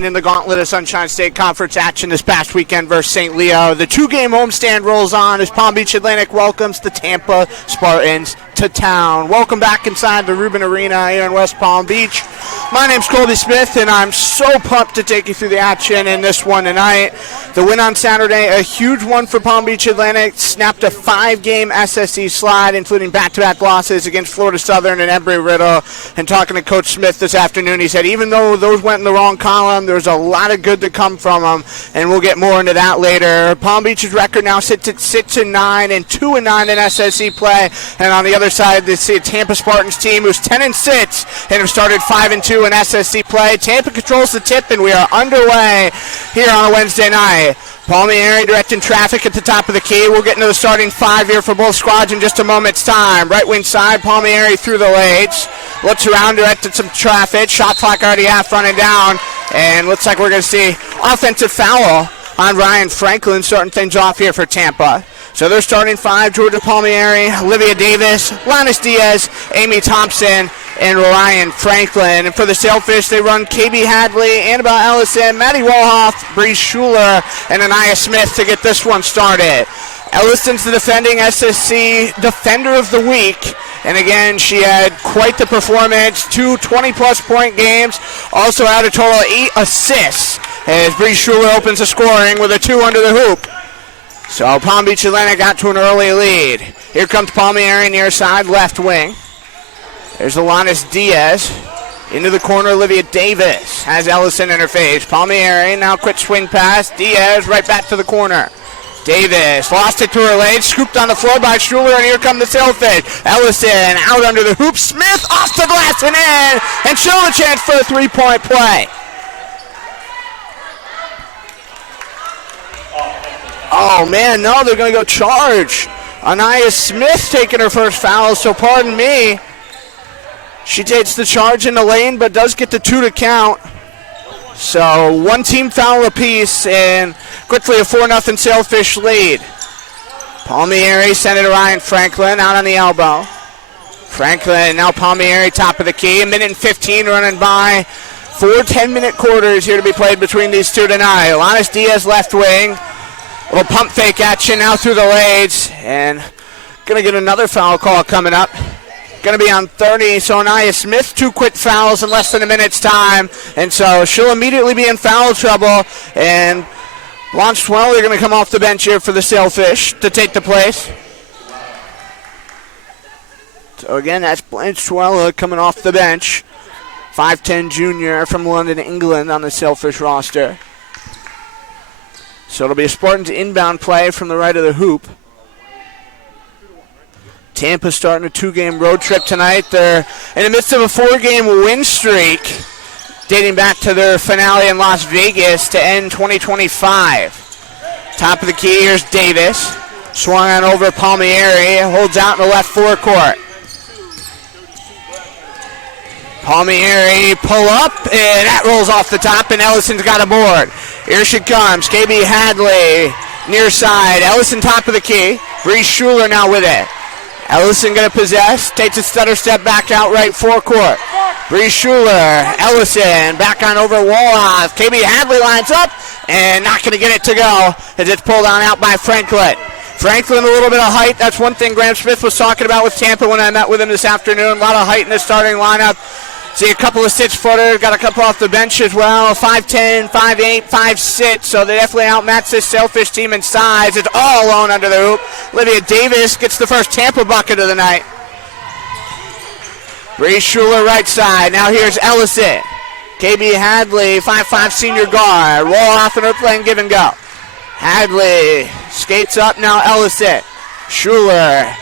In the gauntlet of Sunshine State Conference action this past weekend versus St. Leo, the two-game homestand rolls on as Palm Beach Atlantic welcomes the Tampa Spartans to town. Welcome back inside the Rubin Arena here in West Palm Beach. My name's Colby Smith, and I'm so pumped to take you through the action in this one tonight. The win on Saturday, a huge one for Palm Beach Atlantic, snapped a 5-game SSC slide, including back-to-back losses against Florida Southern and Embry-Riddle. And talking to Coach Smith this afternoon, he said even though those went in the wrong column, there's a lot of good to come from them, and we'll get more into that later. Palm Beach's record now sits at 6-9 and 2-9 in SSC play. And on the other side, they see a Tampa Spartans team who's 10-6 and have started 5-2 in SSC play. Tampa controls the tip, and we are underway here on a Wednesday night. Palmieri directing traffic at the top of the key. We'll get into the starting five here for both squads in just a moment's time. Right wing side, Palmieri through the lanes. Looks around, directed some traffic. Shot clock already half running down. And looks like we're going to see offensive foul on Ryan Franklin starting things off here for Tampa. So they're starting five: Georgia Palmieri, Olivia Davis, Lannis Diaz, Amy Thompson, and Ryan Franklin. And for the Sailfish, they run KB Hadley, Annabelle Ellison, Maddie Walhoff, Bree Schuler, and Anaya Smith to get this one started. Ellison's the defending SSC Defender of the Week. And again, she had quite the performance, 2 20-plus point games, also had a total of 8 assists as Bree Schuler opens the scoring with a 2 under the hoop. So Palm Beach Atlantic got to an early lead. Here comes Palmieri near side, left wing. There's Alanis Diaz. Into the corner, Olivia Davis has Ellison in her face. Palmieri, now quick swing pass. Diaz right back to the corner. Davis lost it to her legs, scooped on the floor by Schuler, and here come the Sailfish. Ellison out under the hoop. Smith off the glass and in, and show a chance for a three-point play. Oh, man, no, they're going to go charge. Anaya Smith taking her first foul, so pardon me. She takes the charge in the lane, but does get the 2 to count. So one team foul apiece, and quickly a 4-0 Sailfish lead. Palmieri sent it to Ryan Franklin out on the elbow. Franklin, now Palmieri, top of the key. 1:15 running by. 4 10-minute quarters here to be played between these two tonight. Alanis Diaz left wing. Little pump fake action now through the legs. And going to get another foul call coming up. Going to be on 30, so Anaya Smith, 2 quick fouls in less than a minute's time. And so she'll immediately be in foul trouble. And Blanche Swell, they're going to come off the bench here for the Sailfish to take the place. So again, that's Blanche Swell coming off the bench. 5'10 junior from London, England on the Sailfish roster. So it'll be a Spartans inbound play from the right of the hoop. Tampa starting a 2-game road trip tonight. They're in the midst of a 4-game win streak dating back to their finale in Las Vegas to end 2025. Top of the key, here's Davis. Swung on over Palmieri, holds out in the left forecourt. Palmieri pull up, and that rolls off the top, and Ellison's got a board. Here she comes, KB Hadley, near side. Ellison top of the key. Bree Schuler now with it. Ellison going to possess, takes a stutter step back out right forecourt. Bree Schuler, Ellison, back on over Woloff. KB Hadley lines up, and not going to get it to go as it's pulled on out by Franklin. Franklin, a little bit of height. That's one thing Graham Smith was talking about with Tampa when I met with him this afternoon. A lot of height in the starting lineup. See a couple of 6-footers, got a couple off the bench as well. 5'10", 5'8", 5'6", so they definitely outmatch this Sailfish team in size. It's all alone under the hoop. Olivia Davis gets the first Tampa bucket of the night. Bree Schuler right side. Now here's Ellison. KB Hadley, 5'5", senior guard. Roll off and her playing give and go. Hadley skates up, now Ellison. Schuler.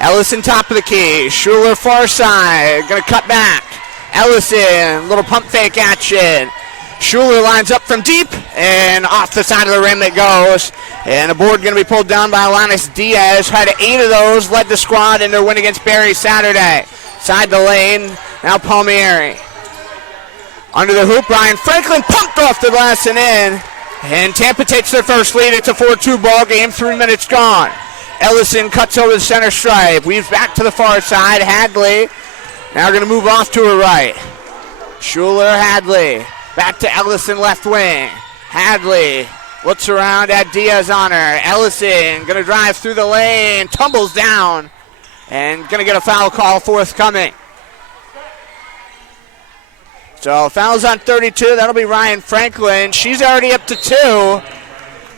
Ellison top of the key. Schuler far side. Going to cut back. Ellison, little pump fake action. Schuler lines up from deep, and off the side of the rim it goes. And the board going to be pulled down by Alanis Diaz. Had 8 of those, led the squad in their win against Barry Saturday. Side the lane, now Palmieri. Under the hoop, Brian Franklin pumped off the glass and in. And Tampa takes their first lead. It's a 4-2 ball game, 3 minutes gone. Ellison cuts over the center stripe, weaves back to the far side. Hadley now going to move off to her right. Schuler, Hadley. Back to Ellison, left wing. Hadley looks around at Diaz on her. Ellison going to drive through the lane. Tumbles down. And going to get a foul call forthcoming. So fouls on 32. That'll be Ryan Franklin. She's already up to 2.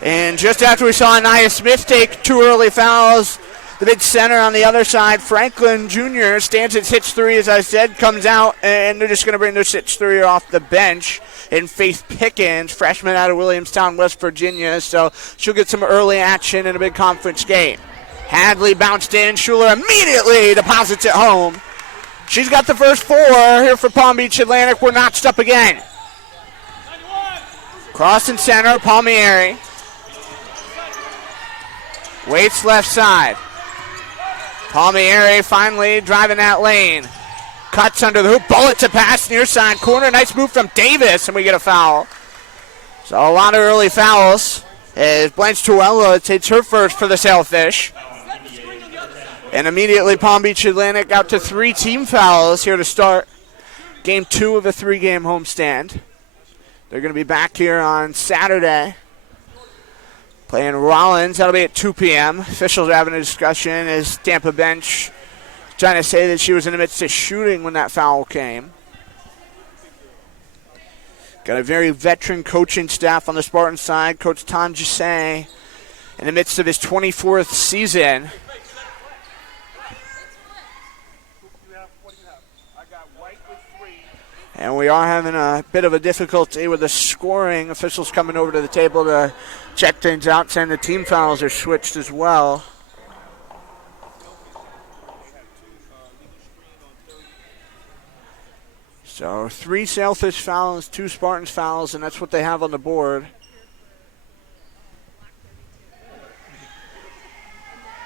And just after we saw Anaya Smith take 2 early fouls, the big center on the other side, Franklin Jr., stands at 6'3", as I said, comes out, and they're just going to bring their 6'3" off the bench. And Faith Pickens, freshman out of Williamstown, West Virginia, so she'll get some early action in a big conference game. Hadley bounced in. Schuler immediately deposits it home. She's got the first 4 here for Palm Beach Atlantic. We're notched up again. Cross and center, Palmieri. Waits left side. Palmieri finally driving that lane. Cuts under the hoop. Bullet to pass near side corner. Nice move from Davis, and we get a foul. So a lot of early fouls as Blanche Tuella takes her first for the Sailfish. And immediately Palm Beach Atlantic out to 3 team fouls here to start game 2 of a 3-game homestand. They're going to be back here on Saturday playing Rollins. That'll be at 2 p.m. Officials are having a discussion as Tampa bench trying to say that she was in the midst of shooting when that foul came. Got a very veteran coaching staff on the Spartan side. Coach Tom Gisay in the midst of his 24th season. And we are having a bit of a difficulty with the scoring. Officials coming over to the table to check things out, saying the team fouls are switched as well. So 3 Sailfish fouls, 2 Spartans fouls, and that's what they have on the board.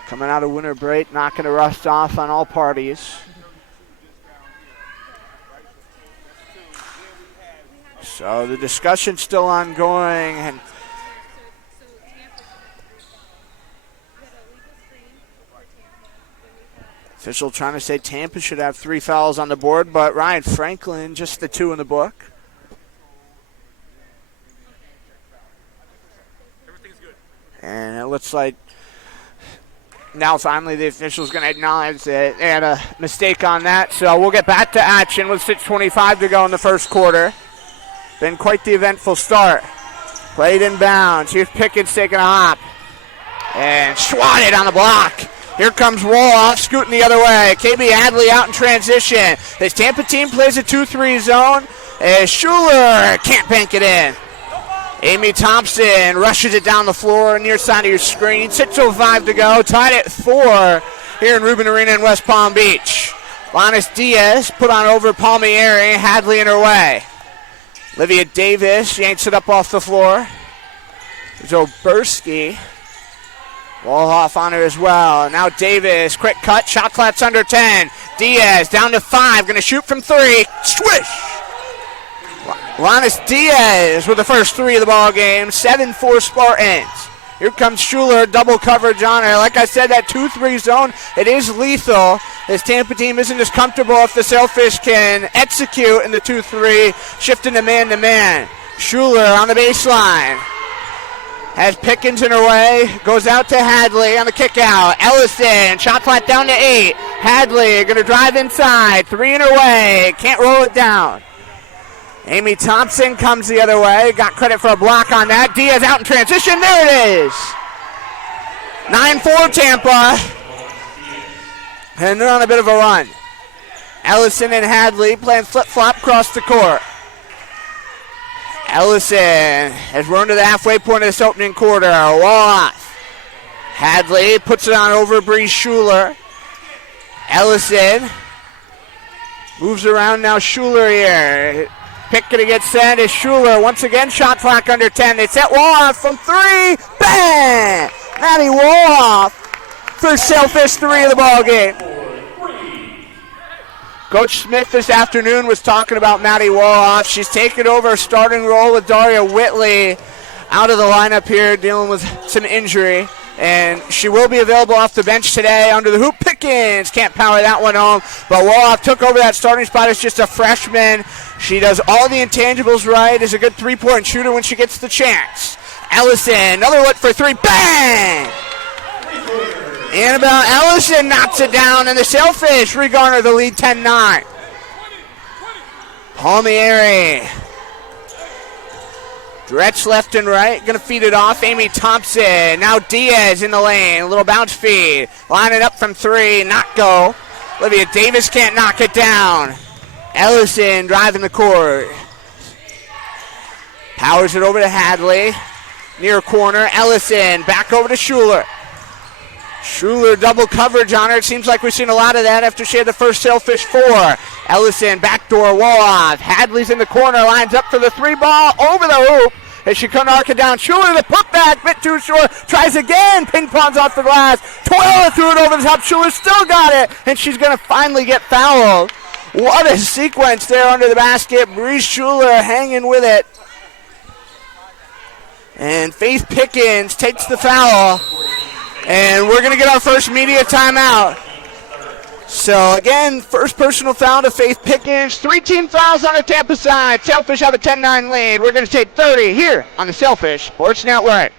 Coming out of winter break, knocking the rust off on all parties. So the discussion's still ongoing, and official trying to say Tampa should have 3 fouls on the board, but Ryan Franklin, just the 2 in the book. And it looks like now finally the official's going to acknowledge that they had a mistake on that. So we'll get back to action with 6:25 to go in the first quarter. Been quite the eventful start. Played in bounds. Here's Pickens taking a hop. And swatted on the block. Here comes Woloff scooting the other way. KB Hadley out in transition. This Tampa team plays a 2-3 zone. Schuler can't bank it in. Amy Thompson rushes it down the floor near side of your screen. 6:05 to go. Tied at 4. here in Rubin Arena in West Palm Beach. Lannis Diaz put on over Palmieri. Hadley in her way. Olivia Davis yanks it up off the floor. Zoberski. Wallhoff on her as well. Now Davis, quick cut, shot clock's under 10. Diaz down to 5, going to shoot from 3. Swish! Lannis Diaz with the first 3 of the ball game. 7-4 Spartans. Here comes Schuler, double coverage on her. Like I said, that 2-3 zone, it is lethal. This Tampa team isn't as comfortable if the Sailfish can execute in the 2-3, shifting to man-to-man. Schuler on the baseline. Has Pickens in her way, goes out to Hadley on the kick out. Ellison, shot clock down to 8. Hadley going to drive inside, 3 in her way, can't roll it down. Amy Thompson comes the other way, got credit for a block on that. Diaz out in transition, there it is. 9-4 Tampa, and they're on a bit of a run. Ellison and Hadley playing flip-flop across the court. Ellison has run to the halfway point of this opening quarter. Off. Hadley puts it on over Bree Schuler. Ellison moves around now. Schuler here. Pick gonna get sent is Schuler. Once again, shot clock under 10. They set Woloff from 3. Bang! Maddie Woloff. First Sailfish 3 of the ball game. Coach Smith this afternoon was talking about Maddie Woloff. She's taken over a starting role with Daria Whitley out of the lineup here, dealing with some injury. And she will be available off the bench today under the hoop. Pickens can't power that one home. But Woloff took over that starting spot as just a freshman. She does all the intangibles right, is a good three-point shooter when she gets the chance. Ellison, another look for 3. Bang! Annabelle Ellison knocks it down, and the Sailfish regarner the lead 10-9. Palmieri. Dretz left and right, going to feed it off. Amy Thompson. Now Diaz in the lane. A little bounce feed. Line it up from 3. Not go. Olivia Davis can't knock it down. Ellison driving the court. Powers it over to Hadley. Near corner. Ellison back over to Schuler. Schuler double coverage on her. It seems like we've seen a lot of that after she had the first Sailfish 4. Ellison, backdoor, Woloff. Hadley's in the corner, lines up for the 3 ball, over the hoop. As she couldn't arc it down. Schuler, the putback, bit too short. Tries again, ping pongs off the glass. Toiler threw it over the top. Schuler still got it, and she's going to finally get fouled. What a sequence there under the basket. Bree Schuler hanging with it. And Faith Pickens takes the foul. And we're going to get our first media timeout. So, again, first personal foul to Faith Pickens. 3 team fouls on the Tampa side. Sailfish have a 10-9 lead. We're going to take 30 here on the Sailfish Sports Network.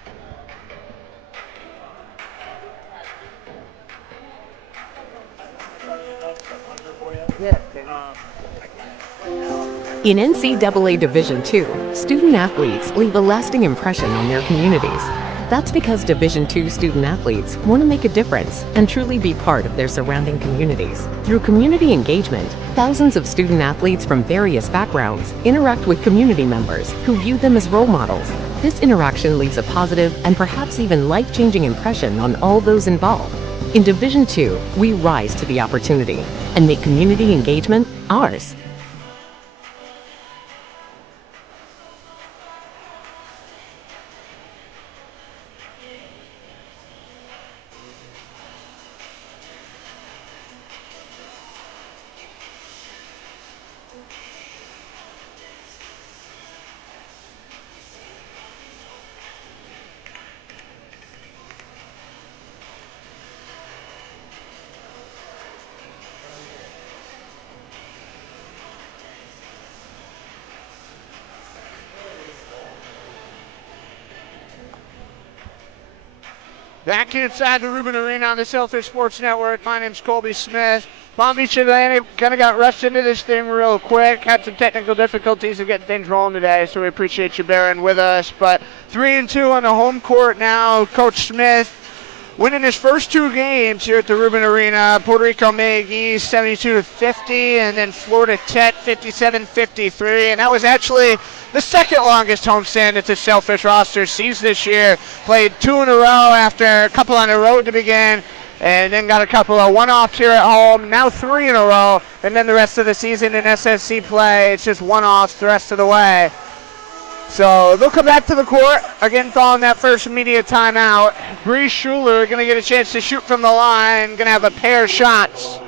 In NCAA Division II, student athletes leave a lasting impression on their communities. That's because Division II student athletes want to make a difference and truly be part of their surrounding communities. Through community engagement, thousands of student athletes from various backgrounds interact with community members who view them as role models. This interaction leaves a positive and perhaps even life-changing impression on all those involved. In Division II, we rise to the opportunity and make community engagement ours. Back inside the Rubin Arena on the Sailfish Sports Network. My name's Colby Smith. Palm Beach Atlantic kind of got rushed into this thing real quick. Had some technical difficulties of getting things rolling today, so we appreciate you bearing with us. But 3-2 on the home court now. Coach Smith winning his first 2 games here at the Rubin Arena. Puerto Rico Meg East 72-50, and then Florida Tech 57-53. And that was actually the second longest homestand that the Sailfish roster sees this year. Played 2 in a row after a couple on the road to begin. and then got a couple of one-offs here at home, now 3 in a row, and then the rest of the season in SSC play, it's just one-offs the rest of the way. So they'll come back to the court, again following that first immediate timeout. Bree Schuler going to get a chance to shoot from the line, going to have a pair of shots.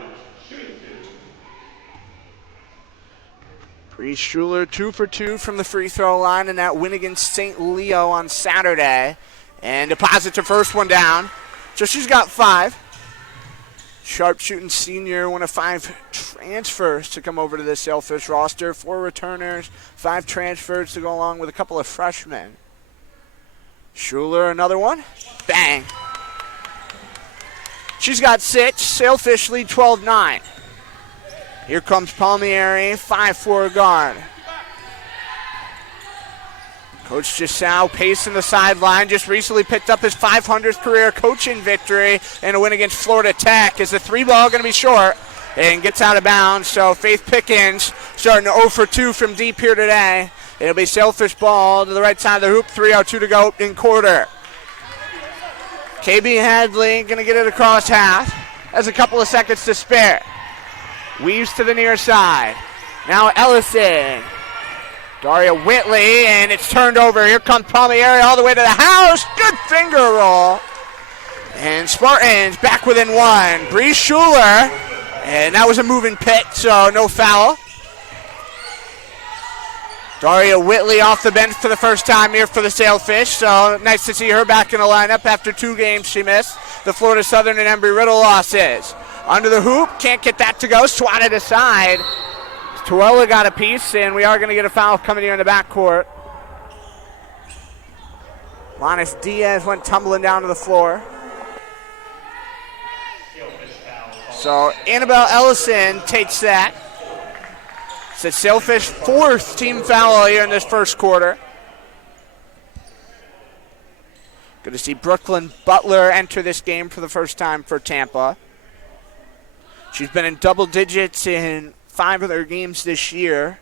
Bree Schuler 2 for 2 from the free throw line in that win against St. Leo on Saturday. And deposits her first one down. So she's got 5. Sharpshooting senior, one of 5 transfers to come over to the Sailfish roster. 4 returners, 5 transfers to go along with a couple of freshmen. Schuler, another one. Bang. She's got 6. Sailfish lead 12-9. Here comes Palmieri, 5'4" guard. Coach Gisau pacing the sideline, just recently picked up his 500th career coaching victory in a win against Florida Tech. Is the 3-ball going to be short and gets out of bounds? So Faith Pickens starting 0 for 2 from deep here today. It'll be Sailfish ball to the right side of the hoop, 3:02 to go in quarter. KB Hadley going to get it across half. Has a couple of seconds to spare. Weaves to the near side. Now Ellison. Daria Whitley, and it's turned over. Here comes Palmieri all the way to the house. Good finger roll. And Spartans back within 1. Bree Schuler, and that was a moving pick, so no foul. Daria Whitley off the bench for the first time here for the Sailfish, so nice to see her back in the lineup after 2 games she missed. The Florida Southern and Embry-Riddle losses. Under the hoop, can't get that to go, swatted aside. Tuella got a piece, and we are going to get a foul coming here in the backcourt. Lannis Diaz went tumbling down to the floor. So Annabelle Ellison takes that. It's a Sailfish 4th team foul here in this first quarter. Good to see Brooklyn Butler enter this game for the first time for Tampa. She's been in double digits in 5 of their games this year,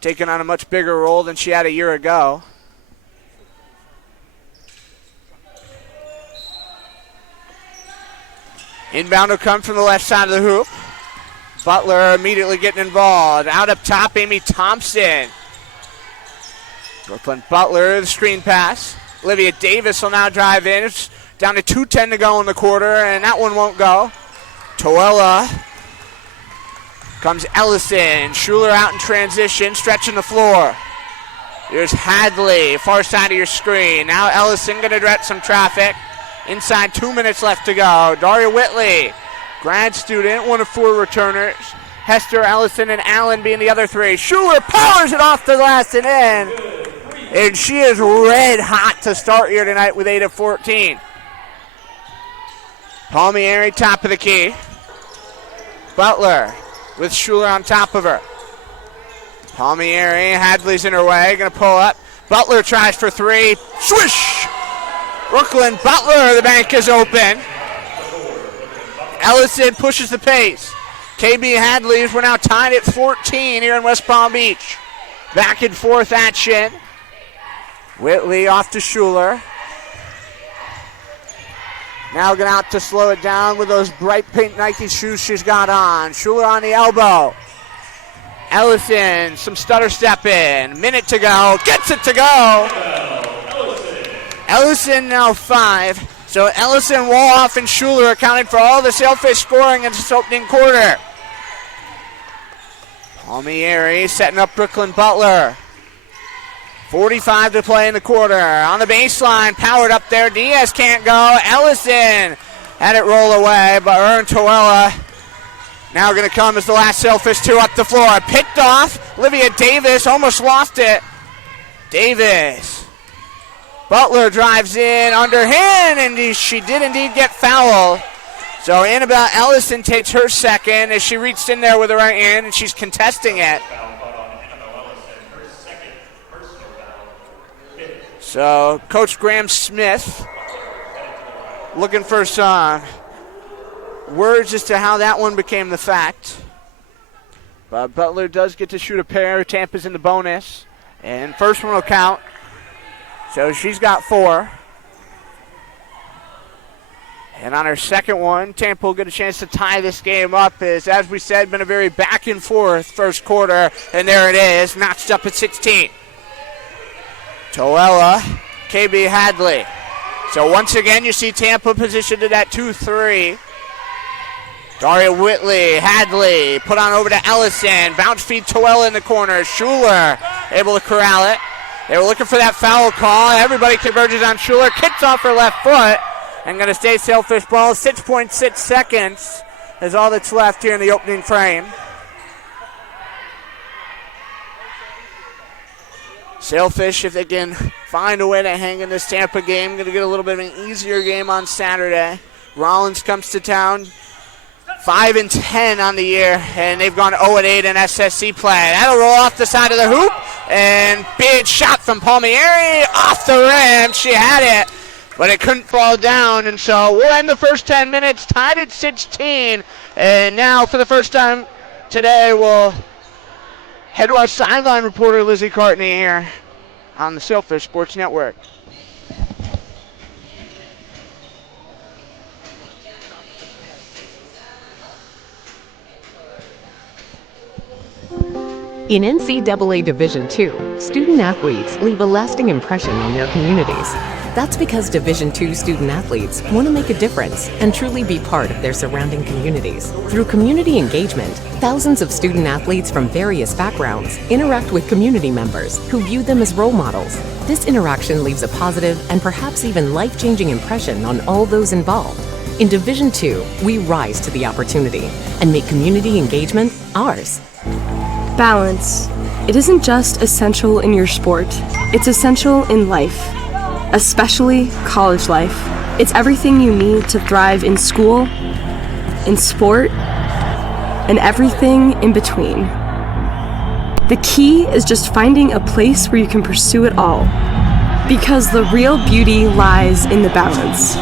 taking on a much bigger role than she had a year ago. Inbound will come from the left side of the hoop. Butler immediately getting involved. Out up top, Amy Thompson. Brooklyn Butler, the screen pass. Olivia Davis will now drive in. It's down to 2:10 to go in the quarter, and that one won't go. Toella. Comes Ellison. Schuler out in transition, stretching the floor. Here's Hadley, far side of your screen. Now Ellison going to direct some traffic. Inside, 2 minutes left to go. Daria Whitley, grad student, one of 4 returners. Hester, Ellison, and Allen being the other 3. Schuler powers it off the glass and in. And she is red hot to start here tonight with 8 of 14. Palmieri, top of the key. Butler with Schuler on top of her. Palmieri, Hadley's in her way, going to pull up. Butler tries for 3. Swish! Brooklyn Butler, the bank is open. Ellison pushes the pace. KB Hadley's, we're now tied at 14 here in West Palm Beach. Back and forth action. Whitley off to Schuler. Now going out to slow it down with those bright pink Nike shoes she's got on. Schuler on the elbow. Ellison, some stutter step in. Minute to go. Gets it to go. Ellison now 5. So Ellison, Woloff, and Schuler accounted for all the Sailfish scoring in this opening quarter. Palmieri setting up Brooklyn Butler. 45 to play in the quarter. On the baseline, powered up there. Diaz can't go. Ellison had it roll away, but Ern Toella now going to come as the last Sailfish 2 up the floor. Picked off. Olivia Davis almost lost it. Davis. Butler drives in underhand, and she did indeed get fouled. So Annabelle Ellison takes her second as she reached in there with her right hand, and she's contesting it. So Coach Graham Smith looking for some words as to how that one became the fact. But Butler does get to shoot a pair. Tampa's in the bonus. And first one will count. So she's got 4. And on our second one, Tampa will get a chance to tie this game up. As we said, been a very back and forth first quarter. And there it is, notched up at 16. Toella, KB Hadley. So once again, you see Tampa positioned at that 2-3. Daria Whitley, Hadley, put on over to Ellison. Bounce feed Toella in the corner. Schuler able to corral it. They were looking for that foul call. Everybody converges on Schuler. Kicks off her left foot. And going to stay Sailfish ball. 6.6 seconds is all that's left here in the opening frame. Sailfish, if they can find a way to hang in this Tampa game, going to get a little bit of an easier game on Saturday. Rollins comes to town, 5-10 on the year, and they've gone 0-8 in SSC play. That'll roll off the side of the hoop, and big shot from Palmieri off the rim. She had it, but it couldn't fall down, and so we'll end the first 10 minutes tied at 16. And now, for the first time today, we'll head to our sideline reporter, Lizzie Cartney, here on the Sailfish Sports Network. In NCAA Division II, student athletes leave a lasting impression on their communities. That's because Division II student athletes want to make a difference and truly be part of their surrounding communities. Through community engagement, thousands of student athletes from various backgrounds interact with community members who view them as role models. This interaction leaves a positive and perhaps even life-changing impression on all those involved. In Division II, we rise to the opportunity and make community engagement ours. Balance. It isn't just essential in your sport, it's essential in life, especially college life. It's everything you need to thrive in school, in sport, and everything in between. The key is just finding a place where you can pursue it all, because the real beauty lies in the balance.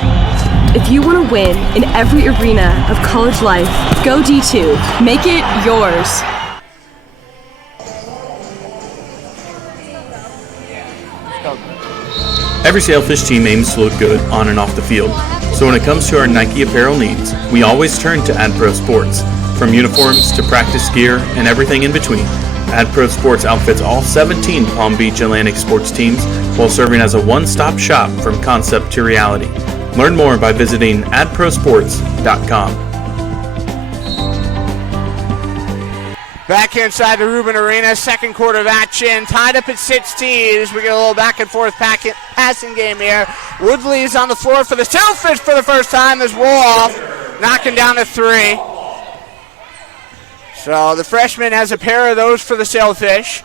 If you want to win in every arena of college life, go D2. Make it yours. Every Sailfish team aims to look good on and off the field, so when it comes to our Nike apparel needs, we always turn to AdPro Sports. From uniforms to practice gear and everything in between, AdPro Sports outfits all 17 Palm Beach Atlantic sports teams while serving as a one-stop shop from concept to reality. Learn more by visiting adprosports.com. Back inside the Rubin Arena, second quarter of action, tied up at 16 as we get a little back and forth passing game here. Woodley's on the floor for the Sailfish for the first time. There's Woloff knocking down a three. So the freshman has a pair of those for the Sailfish.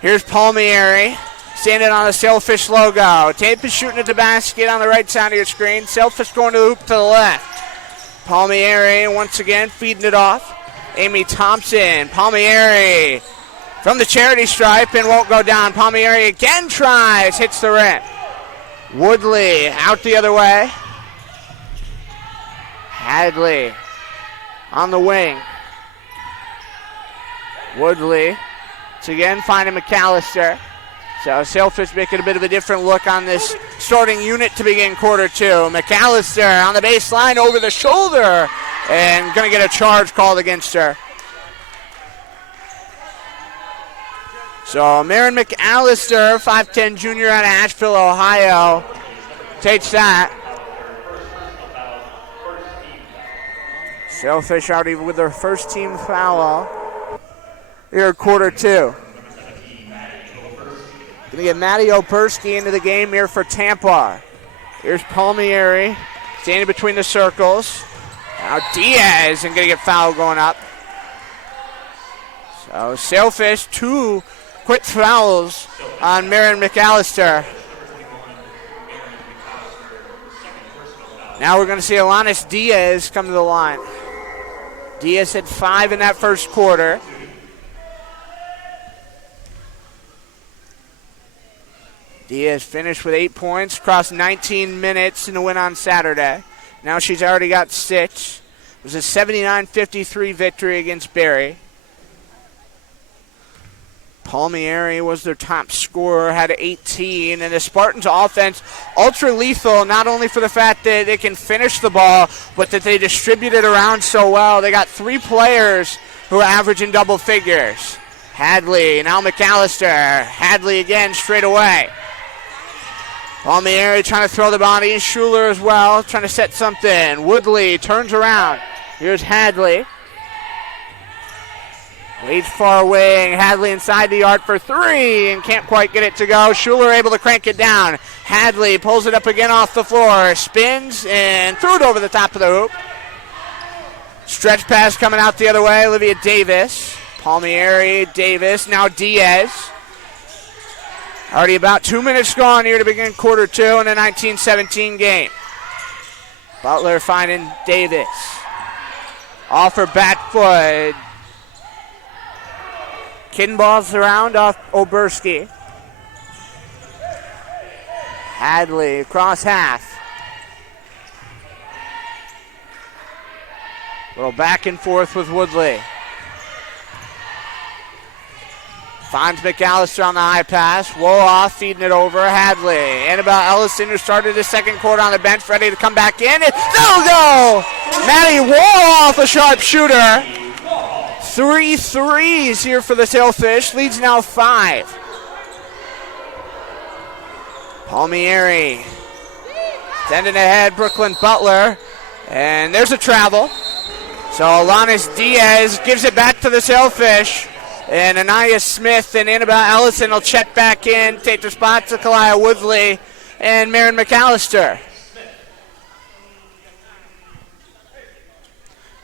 Here's Palmieri standing on the Sailfish logo. Tampa shooting at the basket on the right side of your screen. Sailfish going to the hoop to the left. Palmieri once again feeding it off. Amy Thompson, Palmieri from the charity stripe and won't go down. Palmieri again tries, hits the rim. Woodley out the other way. Hadley on the wing. Woodley, once again finding McAllister. So Sailfish making a bit of a different look on this starting unit to begin quarter two. McAllister on the baseline over the shoulder and going to get a charge called against her. So Marin McAllister, 5'10 junior out of Asheville, Ohio, takes that. Sailfish out even with their first team foul here at quarter two. Going to get Maddie Opersky into the game here for Tampa. Here's Palmieri standing between the circles. Now Diaz and going to get fouled going up. So Sailfish, 2 quick fouls on Marin McAllister. Now we're going to see Alanis Diaz come to the line. Diaz had 5 in that first quarter. Diaz finished with 8 points across 19 minutes in the win on Saturday. Now she's already got 6. It was a 79-53 victory against Barry. Palmieri was their top scorer, had 18, and the Spartans offense ultra lethal, not only for the fact that they can finish the ball, but that they distribute it around so well. They got 3 players who are averaging double figures. Hadley, now McAllister. Hadley again straight away. Palmieri trying to throw the body. Schuler as well, trying to set something. Woodley turns around. Here's Hadley. Waits far away. Hadley inside the arc for 3 and can't quite get it to go. Schuler able to crank it down. Hadley pulls it up again off the floor. Spins and threw it over the top of the hoop. Stretch pass coming out the other way. Olivia Davis. Palmieri, Davis, now Diaz. Already about 2 minutes gone here to begin quarter 2 in the 19-17 game. Butler finding Davis. Off her back foot. Kidden balls around off Oberski. Hadley across half. Little back and forth with Woodley. Finds McAllister on the high pass. Woloff feeding it over. Hadley. Annabelle Ellison, who started the second quarter on the bench, ready to come back in. No go! Maddie Woloff, a sharp shooter. 3 threes here for the Sailfish. Leads now 5. Palmieri. Sending ahead, Brooklyn Butler. And there's a travel. So Alanis Diaz gives it back to the Sailfish. And Anaya Smith and Annabelle Ellison will check back in, take the spots of Kalia Woodley and Marin McAllister.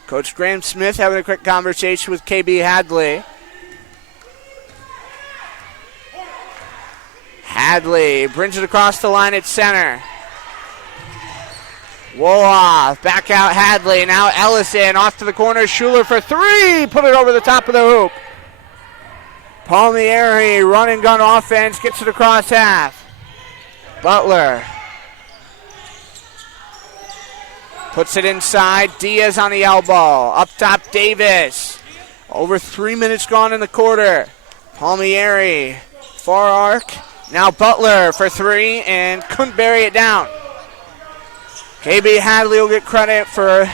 Coach Graham Smith having a quick conversation with KB Hadley. Hadley brings it across the line at center. Woloff, back out Hadley. Now Ellison off to the corner. Schuler for 3. Put it over the top of the hoop. Palmieri, run and gun offense, gets it across half. Butler puts it inside. Diaz on the elbow. Up top, Davis. Over 3 minutes gone in the quarter. Palmieri, far arc. Now Butler for 3 and couldn't bury it down. KB Hadley will get credit for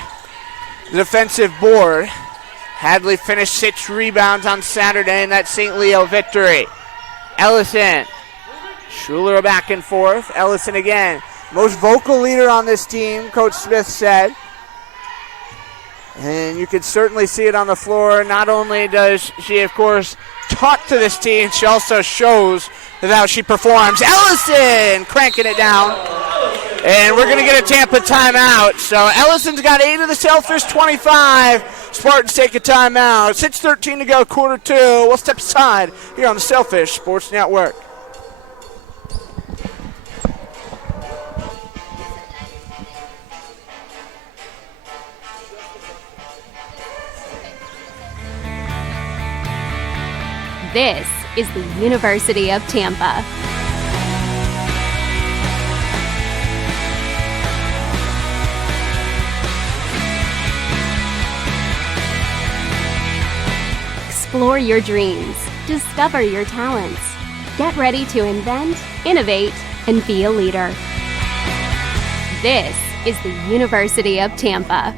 the defensive board. Hadley finished 6 rebounds on Saturday in that St. Leo victory. Ellison. Schuler back and forth. Ellison again. Most vocal leader on this team, Coach Smith said. And you can certainly see it on the floor. Not only does she, of course, talk to this team, she also shows how she performs. Ellison cranking it down. And we're going to get a Tampa timeout. So Ellison's got 8 of the Sailfish, 25. Spartans take a timeout. 6:13 to go, quarter 2. We'll step aside here on the Sailfish Sports Network. This is the University of Tampa. Explore your dreams. Discover your talents. Get ready to invent, innovate, and be a leader. This is the University of Tampa.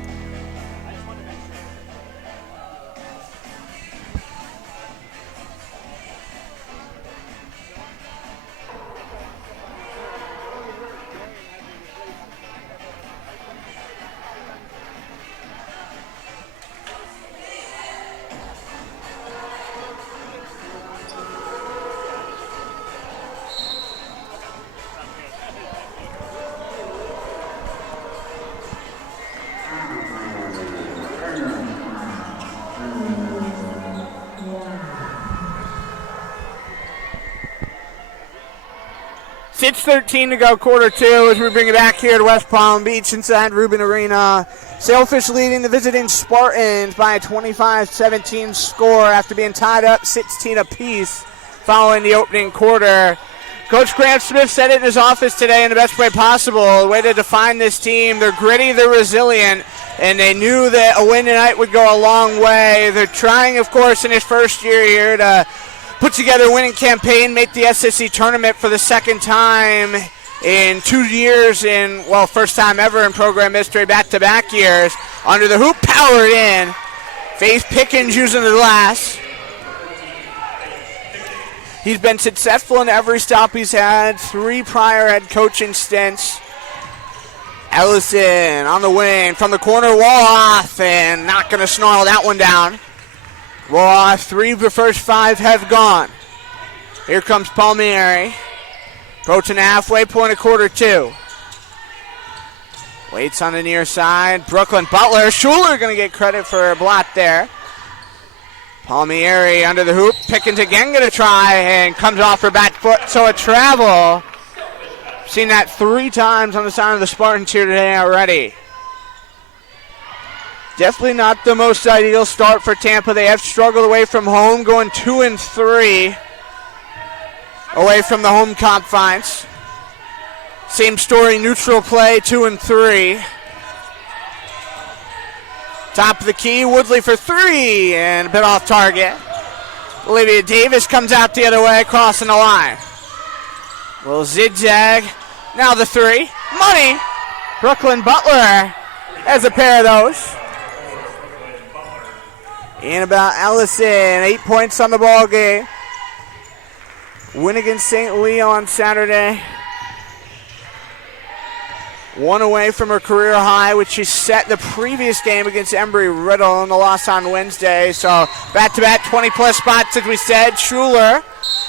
It's 13 to go, quarter 2, as we bring it back here to West Palm Beach inside Rubin Arena. Sailfish leading the visiting Spartans by a 25-17 score after being tied up 16 apiece following the opening quarter. Coach Graham Smith said it in his office today in the best way possible. The way to define this team, they're gritty, they're resilient, and they knew that a win tonight would go a long way. They're trying, of course, in his first year here to put together a winning campaign, make the SSC tournament for the second time in 2 years first time ever in program history, back-to-back years. Under the hoop, powered in. Faith Pickens using the glass. He's been successful in every stop he's had, 3 prior head coaching stints. Ellison on the wing from the corner, Woloff, and not going to snarl that one down. Woloff, 3 of the first 5 have gone. Here comes Palmieri. Approaching the halfway point of quarter 2. Waits on the near side. Brooklyn Butler. Schuler going to get credit for a block there. Palmieri under the hoop. Pickens again going to try and comes off her back foot. So a travel. Seen that 3 times on the side of the Spartans here today already. Definitely not the most ideal start for Tampa. They have struggled away from home, going 2-3 away from the home confines. Same story, neutral play, 2-3. Top of the key, Woodley for 3, and a bit off target. Olivia Davis comes out the other way, crossing the line. Little zigzag. Now the 3. Money. Brooklyn Butler has a pair of those. Annabelle Ellison, 8 points on the ball game. Win against St. Leo on Saturday. 1 away from her career high, which she set the previous game against Embry-Riddle in the loss on Wednesday. So back-to-back 20-plus spots, as we said. Schuler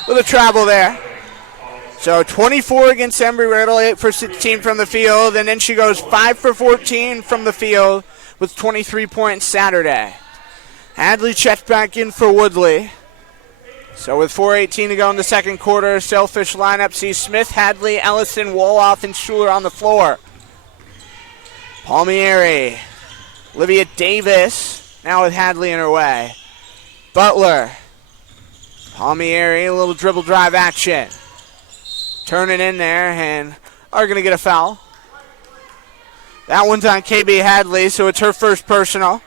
with a travel there. So 24 against Embry-Riddle, 8 for 16 from the field, and then she goes 5 for 14 from the field with 23 points Saturday. Hadley checks back in for Woodley. So with 4:18 to go in the second quarter, Sailfish lineup sees Smith, Hadley, Ellison, Woloff, and Schuler on the floor. Palmieri, Olivia Davis, now with Hadley in her way. Butler, Palmieri, a little dribble drive action. Turning in there and are going to get a foul. That one's on KB Hadley, so it's her first personal.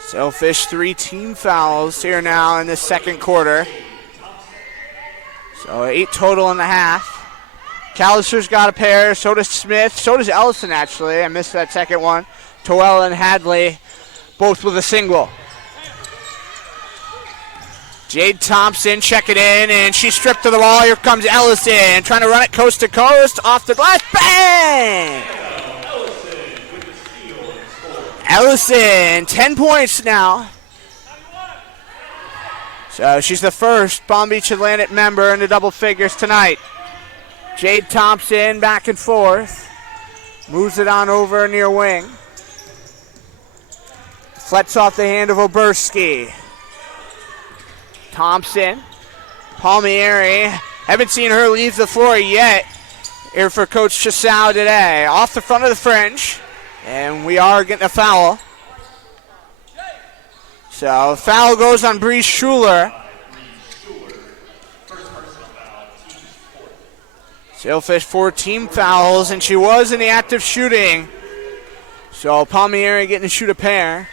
Sailfish 3 team fouls here now in the second quarter. So 8 total in the half. Callister's got a pair, so does Smith, so does Ellison actually. I missed that second one. Toel and Hadley both with a single. Jade Thompson check it in, and she's stripped to the ball. Here comes Ellison trying to run it coast to coast, off the glass, bang! Ellison, 10 points now. So she's the first Palm Beach Atlantic member in the double figures tonight. Jade Thompson back and forth. Moves it on over near wing. Flets off the hand of Oberski. Thompson. Palmieri. Haven't seen her leave the floor yet here for Coach Chisau today. Off the front of the fringe. And we are getting a foul. So foul goes on Bree Schuler. Sailfish 4 team fouls, and she was in the act of shooting. So Palmieri getting to shoot a pair.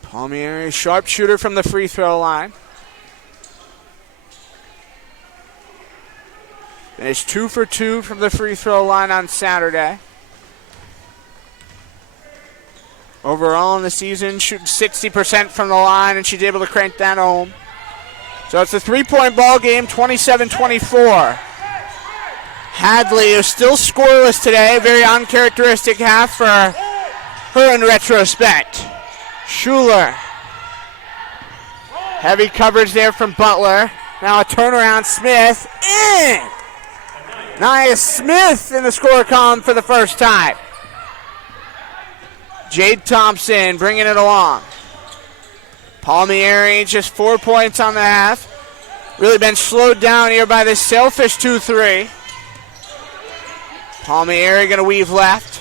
Palmieri, sharpshooter from the free throw line. Finished 2 for 2 from the free throw line on Saturday. Overall in the season, shooting 60% from the line, and she's able to crank that home. So it's a 3-point ball game, 27-24. Hadley is still scoreless today. Very uncharacteristic half for her in retrospect. Schuler. Heavy coverage there from Butler. Now a turnaround, Smith. In! Nia Smith in the score column for the first time. Jade Thompson bringing it along. Palmieri just 4 points on the half. Really been slowed down here by this Sailfish 2-3. Palmieri going to weave left.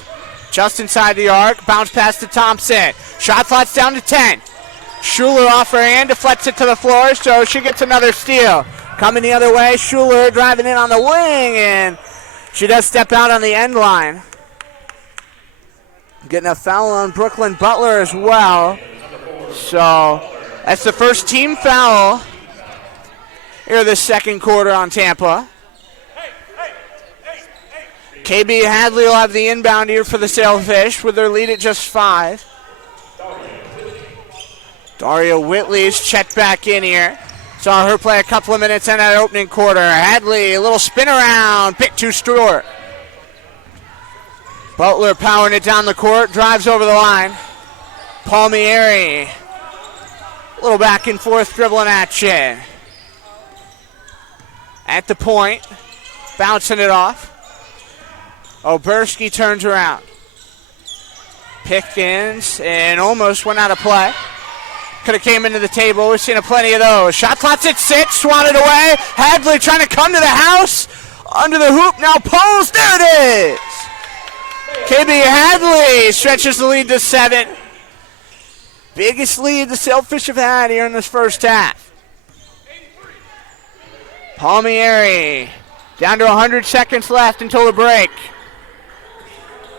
Just inside the arc. Bounce pass to Thompson. Shot clock's down to 10. Schuler off her hand, deflects it to the floor, so she gets another steal. Coming the other way, Schuler driving in on the wing, and She does step out on the end line. Getting a foul on Brooklyn Butler as well. So that's the first team foul here this second quarter on Tampa. KB Hadley will have the inbound here for the Sailfish with their lead at just 5. Daria Whitley's checked back in here. Saw her play a couple of minutes in that opening quarter. Hadley, a little spin around, bit too short. Butler powering it down the court, drives over the line. Palmieri, a little back and forth dribbling action. At the point, bouncing it off. Oberski turns around. Pickens, and almost went out of play. Could have came into the table. We've seen plenty of those. Shot clock's at 6, swatted away. Hadley trying to come to the house. Under the hoop, now pulls. There it is. KB Hadley stretches the lead to 7. Biggest lead the Sailfish have had here in this first half. Palmieri down to 100 seconds left until the break.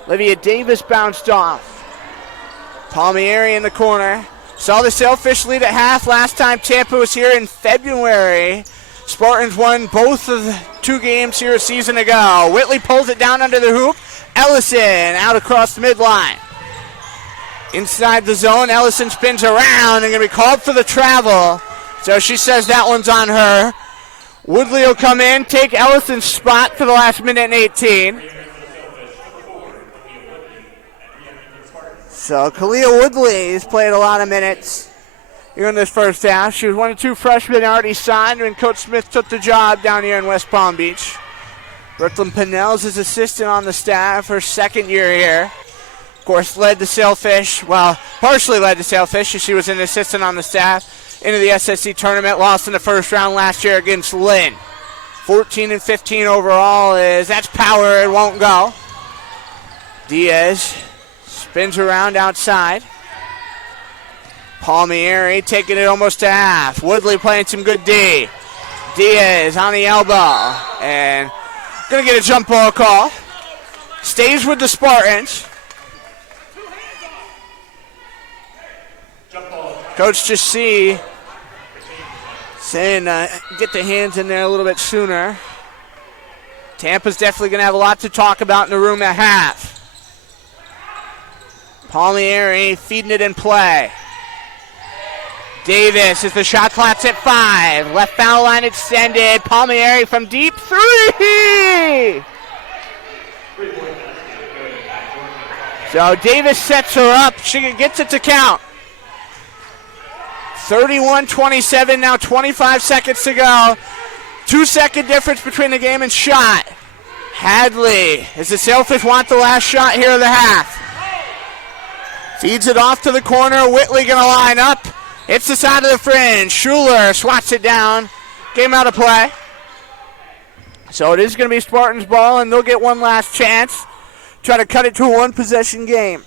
Olivia Davis bounced off. Palmieri in the corner. Saw the Sailfish lead at half last time Tampa was here in February. Spartans won both of the 2 games here a season ago. Whitley pulls it down under the hoop. Ellison out across the midline. Inside the zone, Ellison spins around and going to be called for the travel. So she says that one's on her. Woodley will come in, take Ellison's spot for the last minute and 18. So Kalia Woodley has played a lot of minutes here in this first half. She was one of 2 freshmen already signed when Coach Smith took the job down here in West Palm Beach. Brooklyn Pinnell's his assistant on the staff, her second year here. Of course, led the Sailfish, well, partially led the Sailfish as she was an assistant on the staff into the SSC tournament, lost in the first round last year against Lynn. 14-15 overall that's power, it won't go. Diaz spins around outside. Palmieri taking it almost to half. Woodley playing some good D. Diaz on the elbow and going to get a jump ball call. Stays with the Spartans. Coach just saying get the hands in there a little bit sooner. Tampa's definitely going to have a lot to talk about in the room at half. Palmieri feeding it in play. Davis as the shot clock's at 5. Left foul line extended. Palmieri from deep 3. So Davis sets her up. She gets it to count. 31-27, now 25 seconds to go. 2-second difference between the game and shot. Hadley, as the Sailfish want the last shot here of the half. Feeds it off to the corner. Whitley going to line up. It's the side of the fringe. Schuler swats it down. Game out of play. So it is going to be Spartans ball, and they'll get one last chance. Try to cut it to a one-possession game.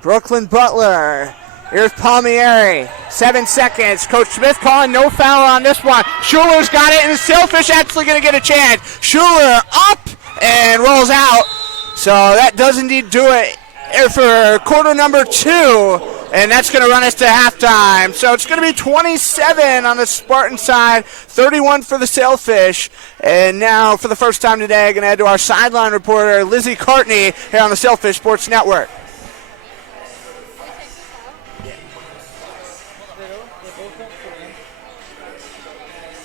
Brooklyn Butler. Here's Palmieri. 7 seconds. Coach Smith calling no foul on this one. Schuler's got it, and the Sailfish actually going to get a chance. Schuler up and rolls out. So that does indeed do it for quarter number 2, and that's going to run us to halftime. So it's going to be 27 on the Spartan side, 31 for the Sailfish. And now, for the first time today, I'm going to head to our sideline reporter, Lizzie Cartney, here on the Sailfish Sports Network.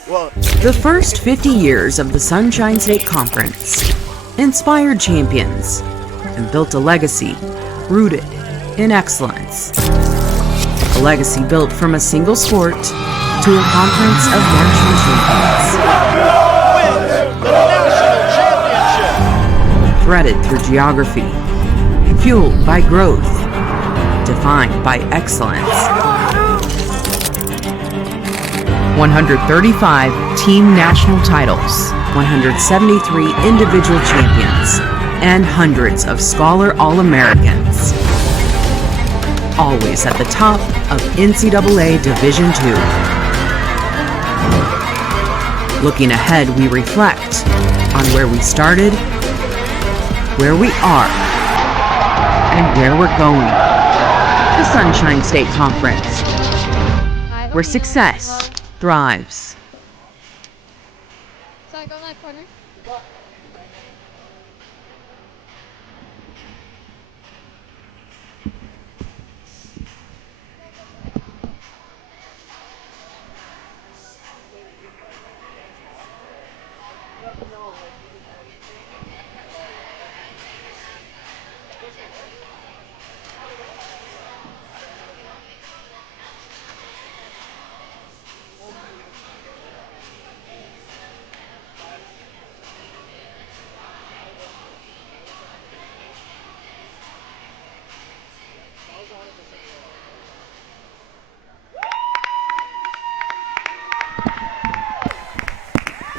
The first 50 years of the Sunshine State Conference inspired champions and built a legacy rooted in excellence. A legacy built from a single sport to a conference of national champions. Threaded through geography, fueled by growth, defined by excellence. 135 team national titles, 173 individual champions, and hundreds of Scholar All-Americans. Always at the top of NCAA Division II. Looking ahead, we reflect on where we started, where we are, and where we're going. The Sunshine State Conference, where success thrives. So I go in that corner.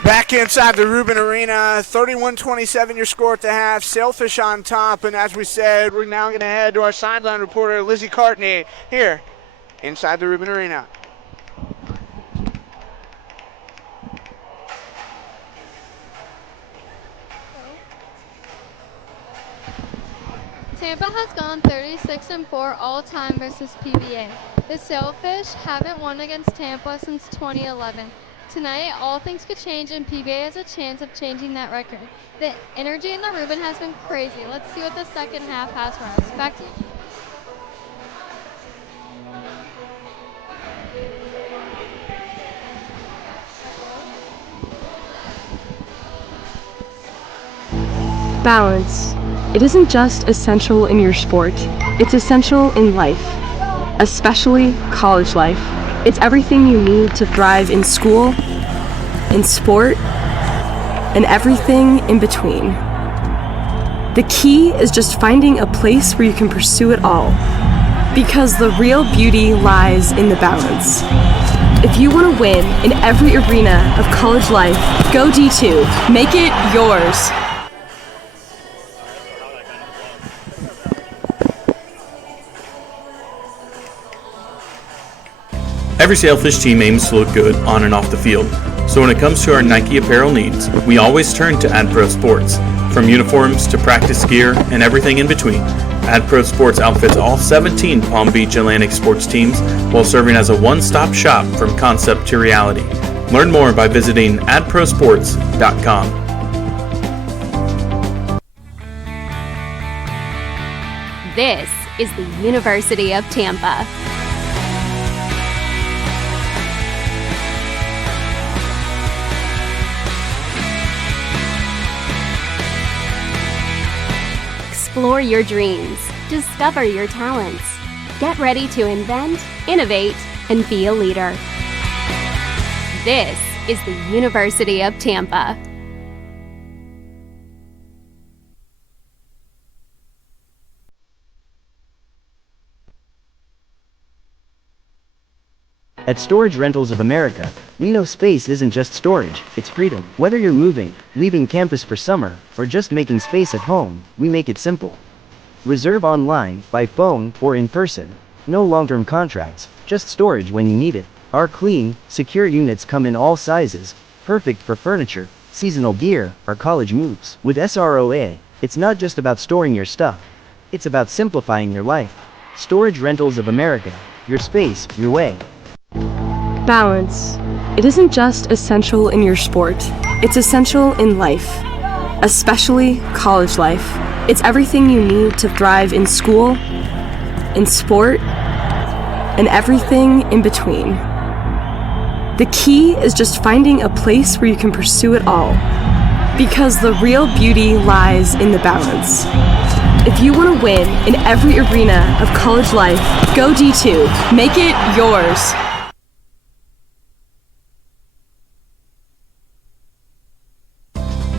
Back inside the Rubin Arena, 31-27 your score at the half. Sailfish on top, and as we said, we're now going to head to our sideline reporter, Lizzie Cartney, here inside the Rubin Arena. Tampa has gone 36-4 all time versus PBA. The Sailfish haven't won against Tampa since 2011. Tonight, all things could change, and PBA has a chance of changing that record. The energy in the Rubin has been crazy. Let's see what the second half has for us. Back to you. Balance. It isn't just essential in your sport, it's essential in life, especially college life. It's everything you need to thrive in school, in sport, and everything in between. The key is just finding a place where you can pursue it all, because the real beauty lies in the balance. If you want to win in every arena of college life, go D2. Make it yours. Every Sailfish team aims to look good on and off the field, so when it comes to our Nike apparel needs, we always turn to AdPro Sports. From uniforms to practice gear and everything in between, AdPro Sports outfits all 17 Palm Beach Atlantic sports teams while serving as a one-stop shop from concept to reality. Learn more by visiting adprosports.com. This is the University of Tampa. Explore your dreams. Discover your talents. Get ready to invent, innovate, and be a leader. This is the University of Tampa. At Storage Rentals of America, we know space isn't just storage, it's freedom. Whether you're moving, leaving campus for summer, or just making space at home, we make it simple. Reserve online, by phone, or in person. No long-term contracts, just storage when you need it. Our clean, secure units come in all sizes, perfect for furniture, seasonal gear, or college moves. With SROA, it's not just about storing your stuff, it's about simplifying your life. Storage Rentals of America, your space, your way. Balance. It isn't just essential in your sport, it's essential in life, especially college life. It's everything you need to thrive in school, in sport, and everything in between. The key is just finding a place where you can pursue it all, because the real beauty lies in the balance. If you want to win in every arena of college life, go D2. Make it yours.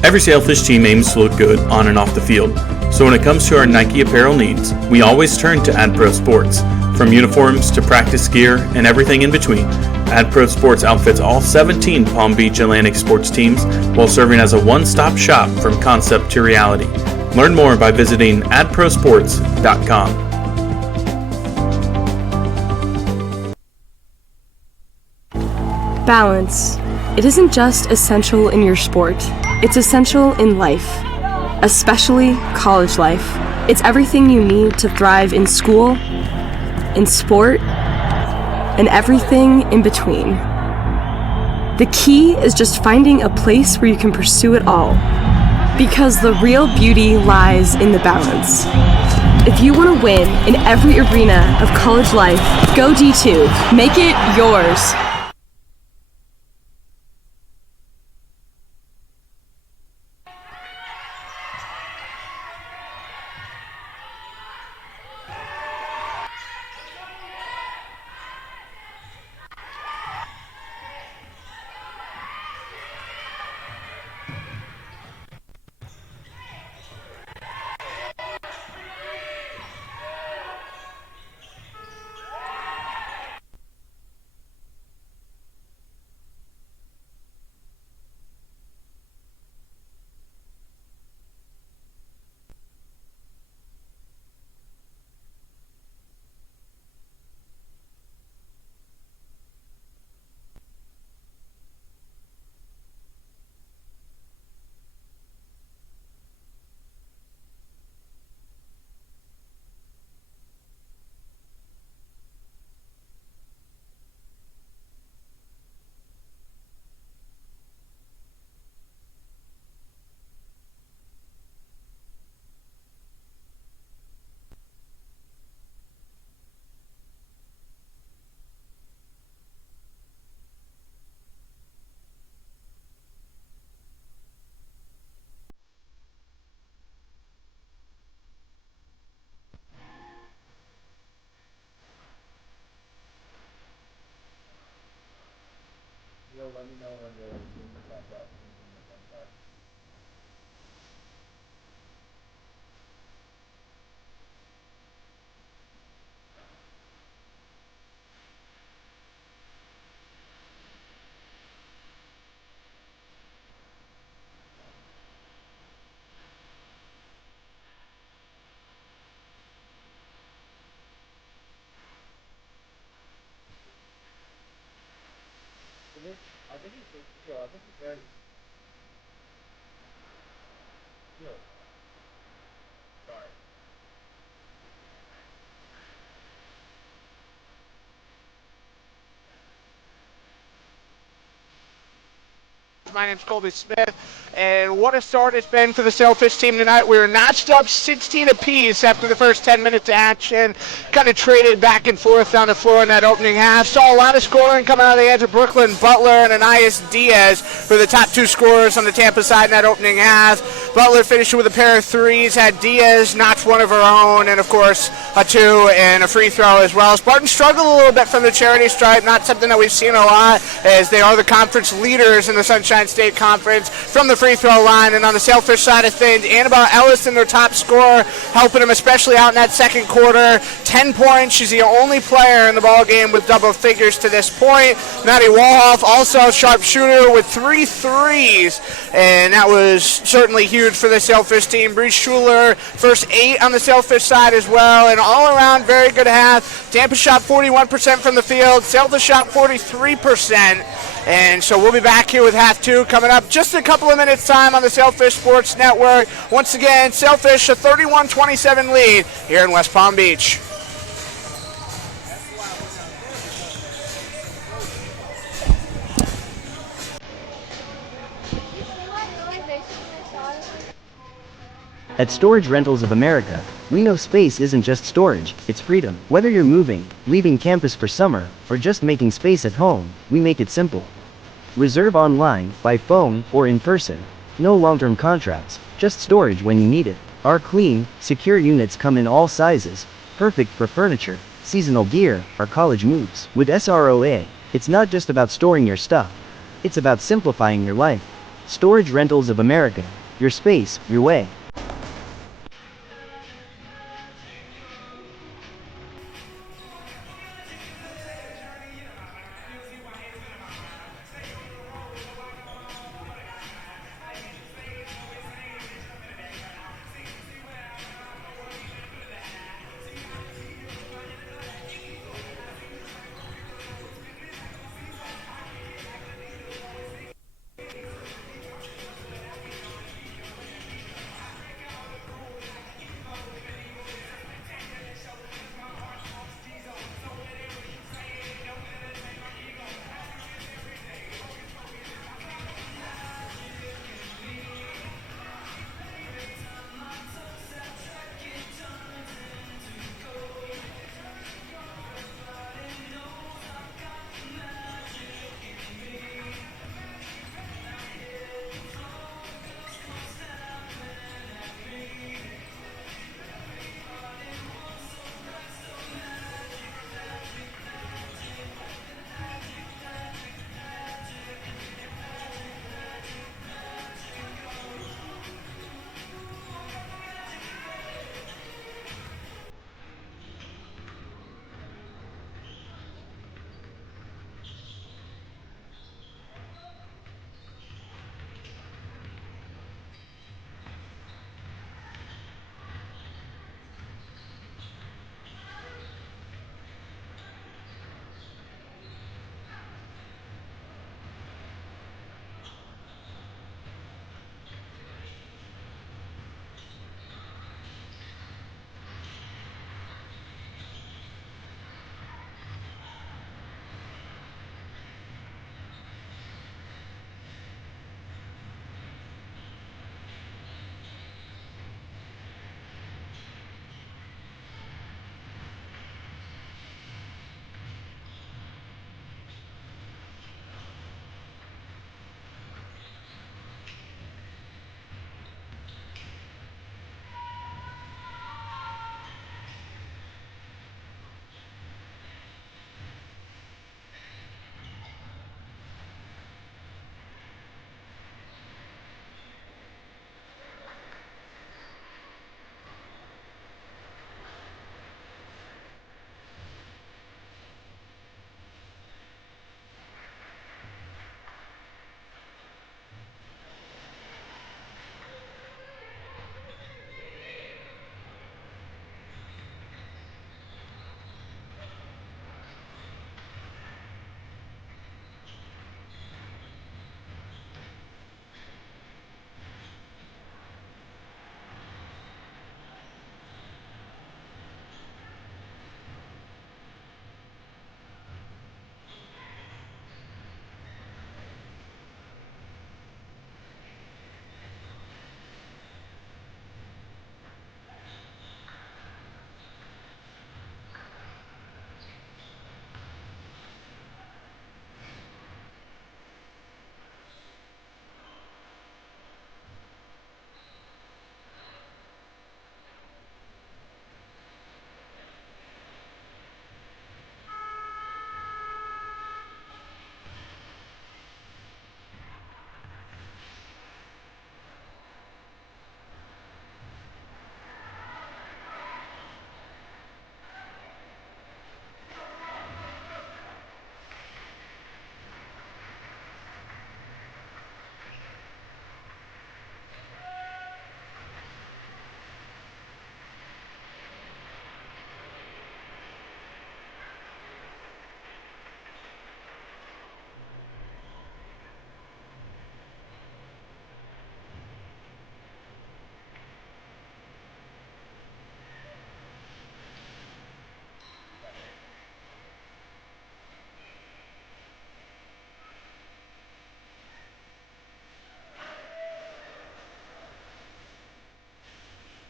Every Sailfish team aims to look good on and off the field, so when it comes to our Nike apparel needs, we always turn to AdPro Sports. From uniforms to practice gear and everything in between, AdPro Sports outfits all 17 Palm Beach Atlantic sports teams while serving as a one-stop shop from concept to reality. Learn more by visiting adprosports.com. Balance. It isn't just essential in your sport, It's essential in life, especially college life. It's everything you need to thrive in school, in sport, and everything in between. The key is just finding a place where you can pursue it all, because the real beauty lies in the balance. If you want to win in every arena of college life, go D2. Make it yours. My name's Colby Smith, and what a start it's been for the Sailfish team tonight. We were notched up 16 apiece after the first 10 minutes of action. Kind of traded back and forth down the floor in that opening half. Saw a lot of scoring coming out of the edge of Brooklyn Butler and Anais Diaz for the top two scorers on the Tampa side in that opening half. Butler finished with a pair of threes, had Diaz notch one of her own, and of course a two and a free throw as well. Spartans struggled a little bit from the charity stripe, not something that we've seen a lot, as they are the conference leaders in the Sunshine State Conference from the free throw line. And on the Sailfish side of things, Annabelle Ellison, their top scorer, helping them especially out in that second quarter. 10 points. She's the only player in the ball game with double figures to this point. Maddie Walhoff, also a sharpshooter with 3 threes, and that was certainly huge for the Sailfish team. Bree Schuler, first 8 on the Sailfish side as well, and all around very good half. Tampa shot 41% from the field. Sailfish shot 43%. And so we'll be back here with half 2 coming up just a couple of minutes time on the Sailfish Sports Network. Once again, Sailfish a 31-27 lead here in West Palm Beach. At Storage Rentals of America, we know space isn't just storage, it's freedom. Whether you're moving, leaving campus for summer, or just making space at home, we make it simple. Reserve online, by phone, or in person. No long-term contracts, just storage when you need it. Our clean, secure units come in all sizes, perfect for furniture, seasonal gear, or college moves. With SROA, it's not just about storing your stuff, it's about simplifying your life. Storage Rentals of America, your space, your way.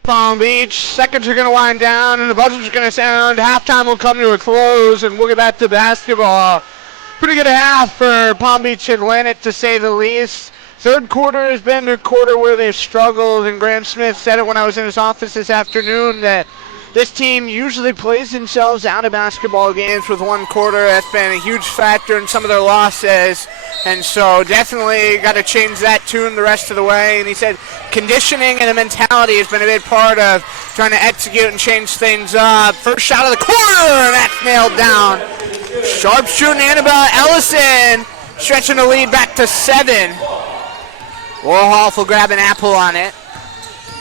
Palm Beach. Seconds are going to wind down, and the buzzers are going to sound. Halftime will come to a close, and we'll get back to basketball. Pretty good half for Palm Beach Atlantic, to say the least. Third quarter has been the quarter where they've struggled, and Graham Smith said it when I was in his office this afternoon that this team usually plays themselves out of basketball games with one quarter. That's been a huge factor in some of their losses, and so definitely got to change that tune the rest of the way. And he said conditioning and the mentality has been a big part of trying to execute and change things up. First shot of the quarter, and that's nailed down. Sharp shooting Annabelle Ellison, stretching the lead back to 7. Warhoff will grab an apple on it.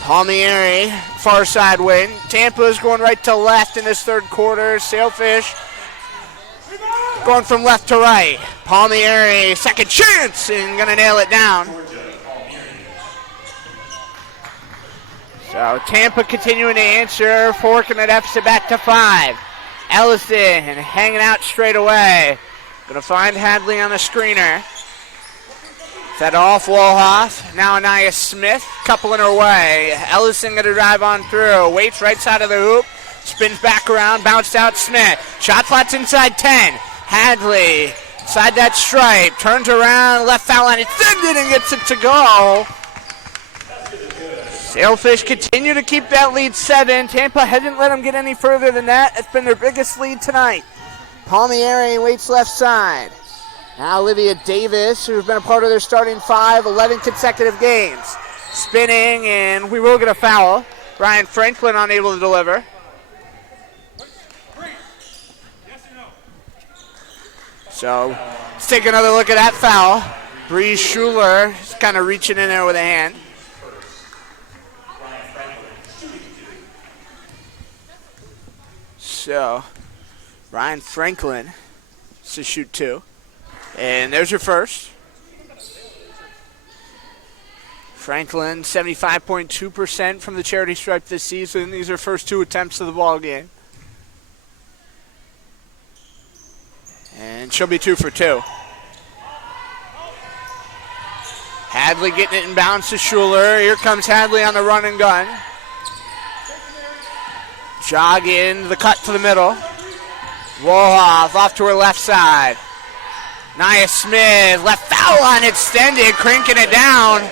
Palmieri, far side wing. Tampa is going right to left in this third quarter. Sailfish going from left to right. Palmieri, second chance, and going to nail it down. So Tampa continuing to answer, forking the deficit back to 5. Ellison hanging out straight away. Going to find Hadley on the screener. Fed off Wolhoff. Now Anaya Smith, coupling her way. Ellison going to drive on through. Waits right side of the hoop. Spins back around, bounced out Smith. Shot clock's inside 10. Hadley, inside that stripe. Turns around, left foul line extended and gets it to go. Sailfish continue to keep that lead 7. Tampa hasn't let them get any further than that. It's been their biggest lead tonight. Palmieri waits left side. Now Olivia Davis, who's been a part of their starting 5, 11 consecutive games. Spinning, and we will get a foul. Ryan Franklin unable to deliver. So let's take another look at that foul. Bree Schuler is kind of reaching in there with a hand. So Ryan Franklin to shoot 2. And there's your first. Franklin, 75.2% from the charity stripe this season. These are first 2 attempts of the ball game. And she'll be 2 for 2. Hadley getting it in bounds to Schuler. Here comes Hadley on the run and gun. Jogging, the cut to the middle. Wolhoff off to her left side. Nia Smith, left foul line extended, cranking it down.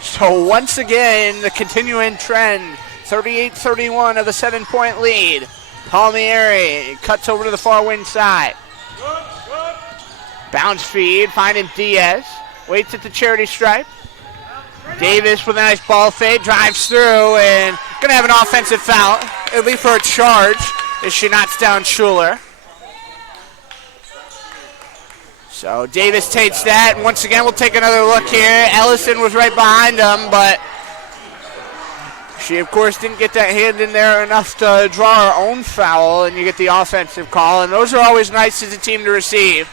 So once again, the continuing trend, 38-31 of the 7-point lead. Palmieri cuts over to the far wing side. Bounce feed, finding Diaz. Waits at the charity stripe. Davis with a nice ball fade, drives through, and going to have an offensive foul. It'll be for a charge as she knocks down Schuler. So Davis takes that, and once again we'll take another look here. Ellison was right behind him, but she of course didn't get that hand in there enough to draw her own foul, and you get the offensive call, and those are always nice as a team to receive.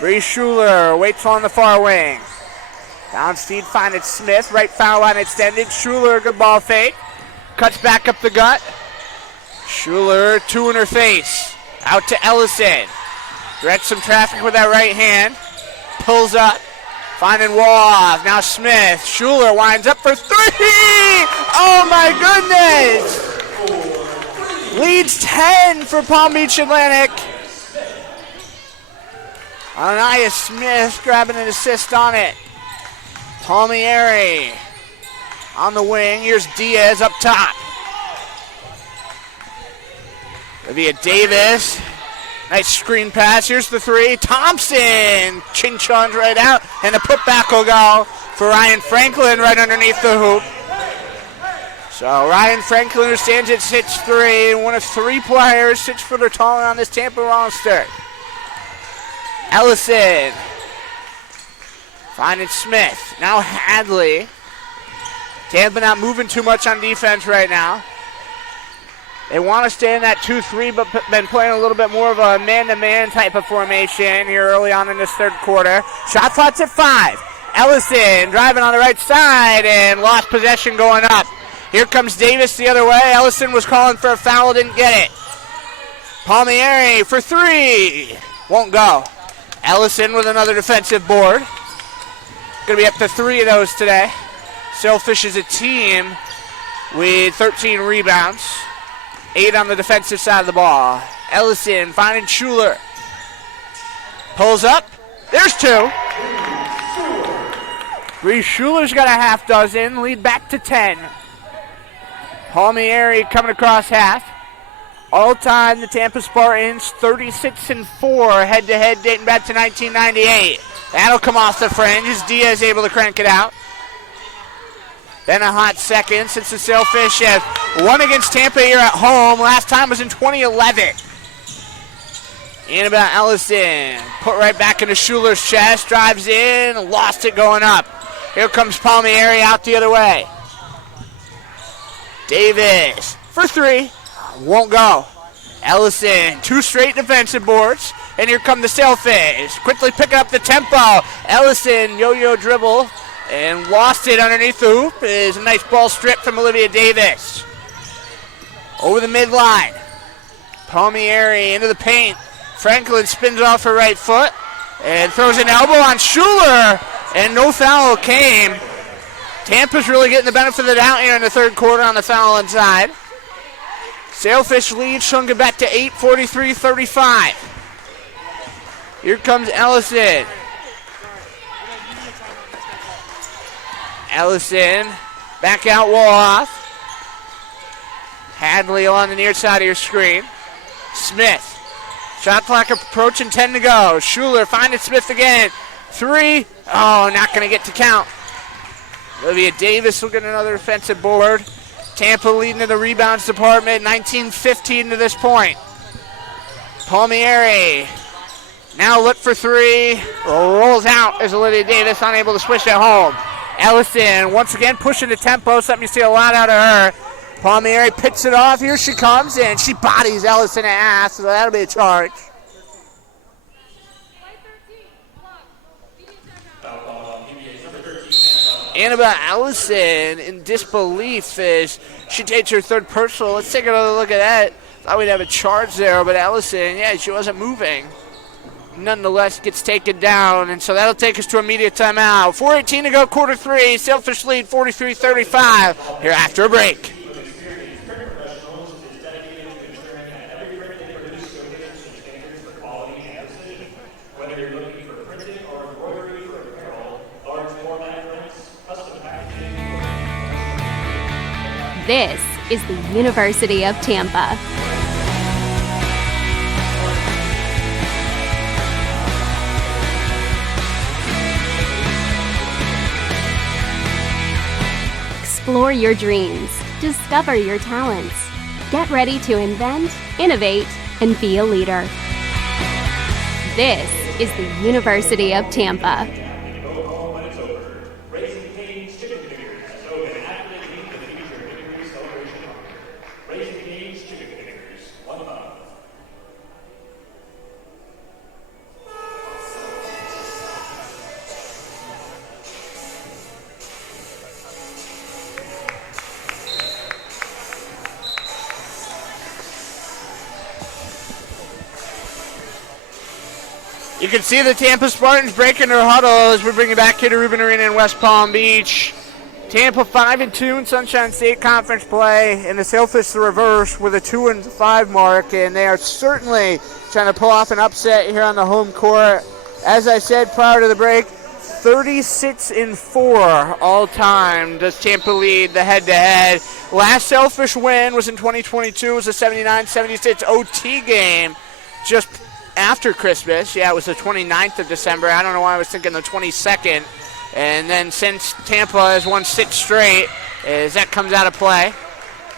Bree Schuler waits on the far wing. Bounce feed, finding Smith, right foul line extended. Schuler, good ball fake. Cuts back up the gut. Schuler, 2 in her face. Out to Ellison. Directs some traffic with that right hand. Pulls up. Finding Wolhoff. Now Smith. Schuler winds up for 3. Oh my goodness. Leads 10 for Palm Beach Atlantic. Anaya Smith grabbing an assist on it. Palmieri on the wing. Here's Diaz up top. Olivia Davis. Nice screen pass. Here's the 3. Thompson. Chin-chuns right out. And the putback will go for Ryan Franklin right underneath the hoop. So Ryan Franklin, who stands at 6'3", one of 3 players 6 foot or taller on this Tampa roster. Ellison. Finding Smith. Now Hadley. Tampa not moving too much on defense right now. They want to stay in that 2-3, but been playing a little bit more of a man-to-man type of formation here early on in this third quarter. Shot clock's at 5. Ellison driving on the right side and lost possession going up. Here comes Davis the other way. Ellison was calling for a foul, didn't get it. Palmieri for 3. Won't go. Ellison with another defensive board. Going to be up to 3 of those today. Sailfish is a team with 13 rebounds, 8 on the defensive side of the ball. Ellison finding Schuler. Pulls up. There's 2. Reese Schuler's got a half dozen. Lead back to 10. Palmieri coming across half. All time, the Tampa Spartans 36-4 head-to-head dating back to 1998. That'll come off the fringe as Diaz able to crank it out. Then a hot second since the Sailfish have won against Tampa here at home. Last time was in 2011. Annabelle Ellison put right back into Schuler's chest. Drives in, lost it going up. Here comes Palmieri out the other way. Davis for 3. Won't go. Ellison, 2 straight defensive boards. And here come the Sailfish. Quickly picking up the tempo. Ellison, yo-yo dribble. And lost it underneath the hoop. Is a nice ball strip from Olivia Davis. Over the midline. Palmieri into the paint. Franklin spins off her right foot. And throws an elbow on Schuler. And no foul came. Tampa's really getting the benefit of the doubt here in the third quarter on the foul inside. Sailfish lead, shrunk it back to 8, 43-35. Here comes Ellison. Ellison, back out Woloff. Hadley on the near side of your screen. Smith, shot clock approaching 10 to go. Schuler finding Smith again. 3, oh, not going to get to count. Olivia Davis will get another offensive board. Tampa leading in the rebounds department, 19-15 to this point. Palmieri now look for 3. Rolls out as Olivia Davis unable to switch at home. Ellison once again pushing the tempo, something you see a lot out of her. Palmieri picks it off. Here she comes, and she bodies Ellison in ass, so that'll be a charge. Annabelle Ellison in disbelief as she takes her 3rd personal. Let's take another look at that. Thought we'd have a charge there, but Ellison, yeah, she wasn't moving. Nonetheless, gets taken down, and so that'll take us to immediate timeout. 4:18 to go, quarter 3. Sailfish lead 43-35 here after a break. This is the University of Tampa. Explore your dreams. Discover your talents. Get ready to invent, innovate, and be a leader. This is the University of Tampa. You can see the Tampa Spartans breaking their huddle as we bring it back here to Rubin Arena in West Palm Beach. Tampa 5-2 in Sunshine State Conference play, and the Sailfish the reverse with a 2-5 mark, and they are certainly trying to pull off an upset here on the home court. As I said prior to the break, 36-4 all time does Tampa lead the head-to-head. Last Sailfish win was in 2022. It was a 79-76 OT game just after Christmas. Yeah, it was the 29th of December. I don't know why I was thinking the 22nd. And then since Tampa has won 6 straight, as that comes out of play.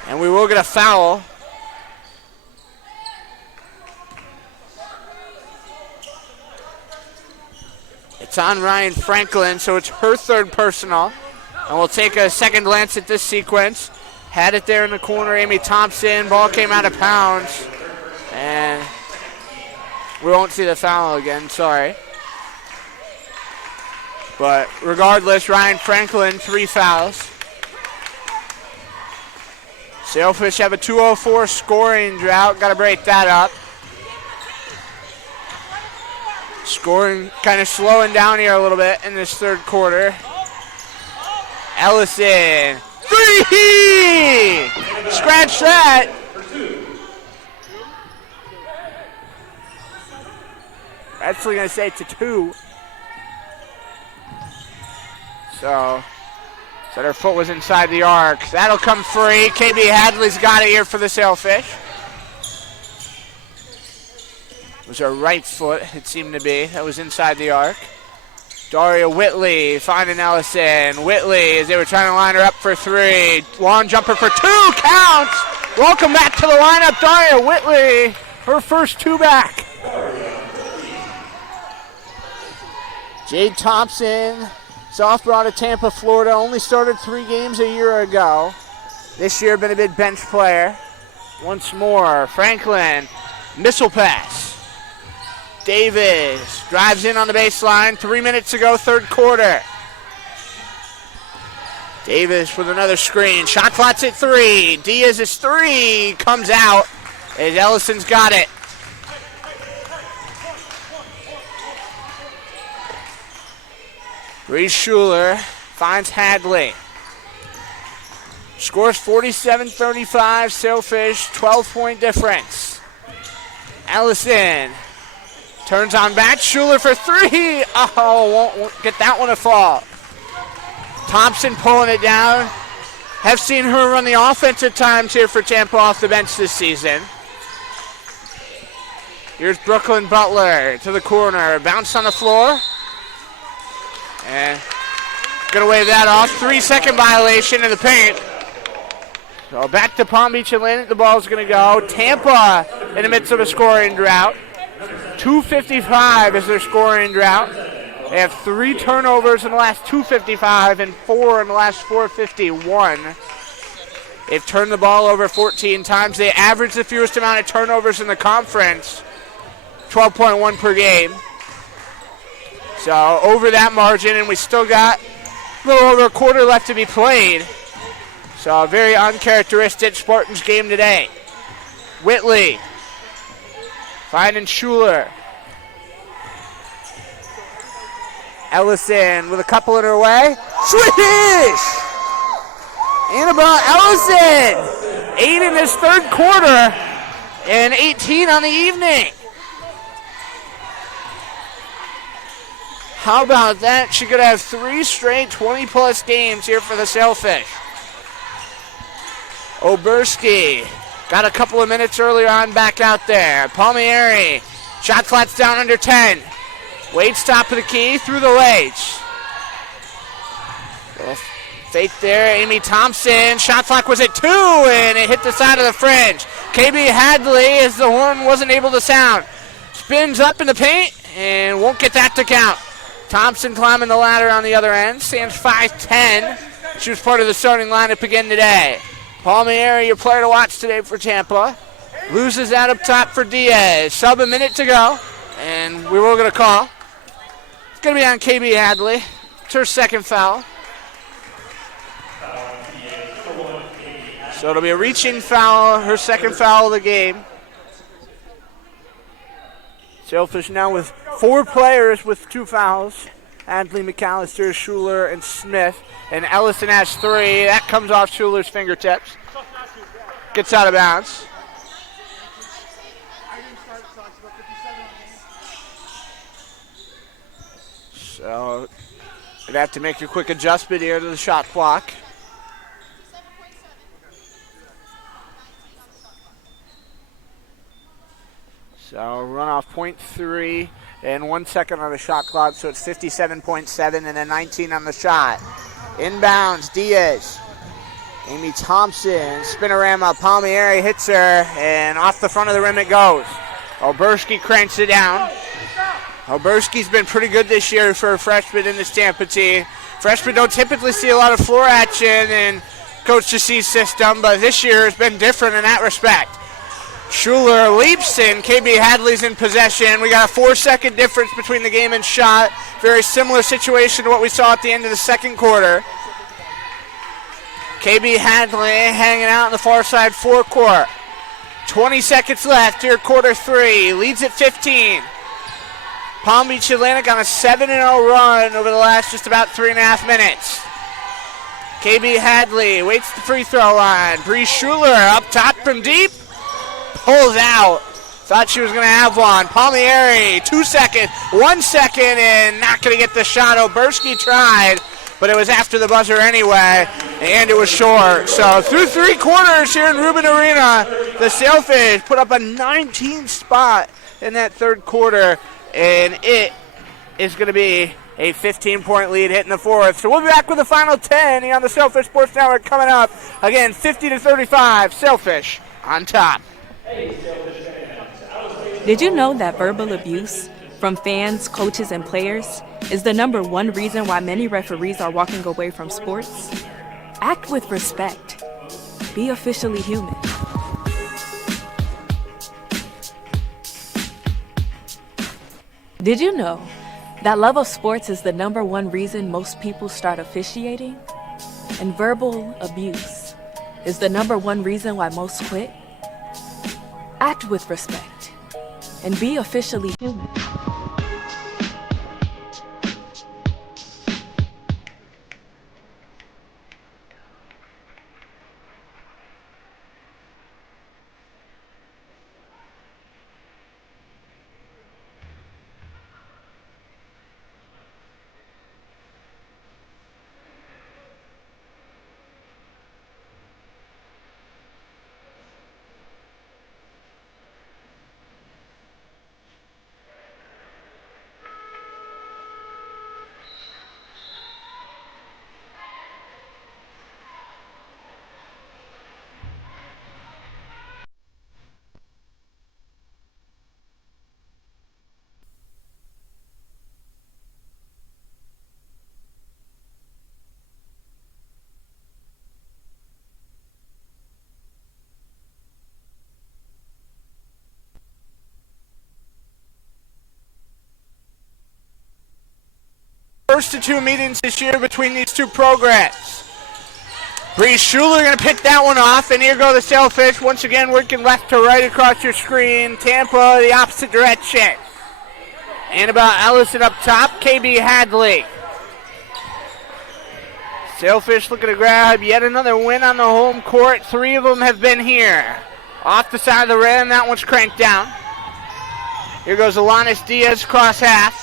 And we will get a foul. It's on Ryan Franklin, so it's her 3rd personal. And we'll take a second glance at this sequence. Had it there in the corner, Amy Thompson. Ball came out of bounds. And we won't see the foul again, sorry. But regardless, Ryan Franklin, 3 fouls. Sailfish have a 2:04 scoring drought. Got to break that up. Scoring kind of slowing down here a little bit in this third quarter. Ellison, three! Scratch that. Actually going to say it's a 2. So her foot was inside the arc. That'll come free. KB Hadley's got it here for the Sailfish. It was her right foot, it seemed to be. That was inside the arc. Daria Whitley finding Ellison. Whitley, as they were trying to line her up for 3. Long jumper for 2, counts! Welcome back to the lineup, Daria Whitley. Her first 2 back. Jade Thompson, sophomore out of Tampa, Florida, only started 3 games a year ago. This year been a big bench player. Once more, Franklin, missile pass. Davis drives in on the baseline. 3 minutes to go, third quarter. Davis with another screen. Shot clock's at 3. Diaz's 3 comes out as Ellison's got it. Reese Schuler finds Hadley. Scores 47-35, Sailfish, 12-point difference. Ellison turns on back, Schuler for 3. Oh, won't get that one to fall. Thompson pulling it down. Have seen her run the offense at times here for Tampa off the bench this season. Here's Brooklyn Butler to the corner, bounce on the floor. And gonna wave that off. 3-second violation in the paint. So back to Palm Beach Atlantic, the ball's gonna go. Tampa in the midst of a scoring drought. 2:55 is their scoring drought. They have 3 turnovers in the last 2:55 and 4 in the last 4:51. They've turned the ball over 14 times. They average the fewest amount of turnovers in the conference, 12.1 per game. So over that margin, and we still got a little over a quarter left to be played. So a very uncharacteristic Spartans game today. Whitley finding Schuler. Ellison with a couple in her way. Swish! Annabelle Ellison! 8 in this third quarter and 18 on the evening. How about that? She could have 3 straight 20-plus games here for the Sailfish. Oberski got a couple of minutes earlier on back out there. Palmieri, shot clock's down under 10. Wade's top of the key through the legs. Little fake there. Amy Thompson, shot clock was at 2, and it hit the side of the fringe. KB Hadley, as the horn wasn't able to sound, spins up in the paint and won't get that to count. Thompson climbing the ladder on the other end, stands 5'10". She was part of the starting lineup again today. Palmieri, your player to watch today for Tampa. Loses that up top for Diaz. Sub a minute to go, and we were going to call. It's going to be on KB Hadley. It's her second foul. So it'll be a reaching foul, her second foul of the game. Sailfish now with 4 players with 2 fouls. Hadley, McAllister, Schuler, and Smith. And Ellison has 3. That comes off Schuler's fingertips. Gets out of bounds. So they'd have to make a quick adjustment here to the shot clock. So run off 0.3 and 1 second on the shot clock, so it's 57.7 and then 19 on the shot. Inbounds, Diaz. Amy Thompson, spinorama, Palmieri hits her, and off the front of the rim it goes. Oberski cranks it down. Oberski's been pretty good this year for a freshman in this Tampa team. Freshmen don't typically see a lot of floor action in Coach Jesse's system, but this year has been different in that respect. Schuler leaps in. KB Hadley's in possession. We got a 4-second difference between the game and shot. Very similar situation to what we saw at the end of the second quarter. KB Hadley hanging out in the far side forecourt. 20 seconds left here, quarter 3. Leads at 15. Palm Beach Atlantic on a 7-0 run over the last just about 3.5 minutes. KB Hadley waits the free throw line. Bree Schuler up top from deep. Pulls out. Thought she was going to have one. Palmieri, 2 seconds, 1 second, and not going to get the shot. Oberski tried, but it was after the buzzer anyway, and it was short. So through 3 quarters here in Rubin Arena, the Sailfish put up a 19 spot in that third quarter, and it is going to be a 15-point lead hitting the fourth. So we'll be back with the final 10 here on the Sailfish Sports Network coming up. Again, 50-35, Sailfish on top. Did you know that verbal abuse from fans, coaches, and players is the #1 reason why many referees are walking away from sports? Act with respect. Be officially human. Did you know that love of sports is the #1 reason most people start officiating? And verbal abuse is the #1 reason why most quit? Act with respect and be officially human. First of 2 meetings this year between these two programs. Bree Schuler going to pick that one off, and here go the Sailfish once again working left to right across your screen. Tampa the opposite direction. Annabelle Ellison up top, KB Hadley. Sailfish looking to grab yet another win on the home court. 3 of them have been here. Off the side of the rim, that one's cranked down. Here goes Alanis Diaz cross half.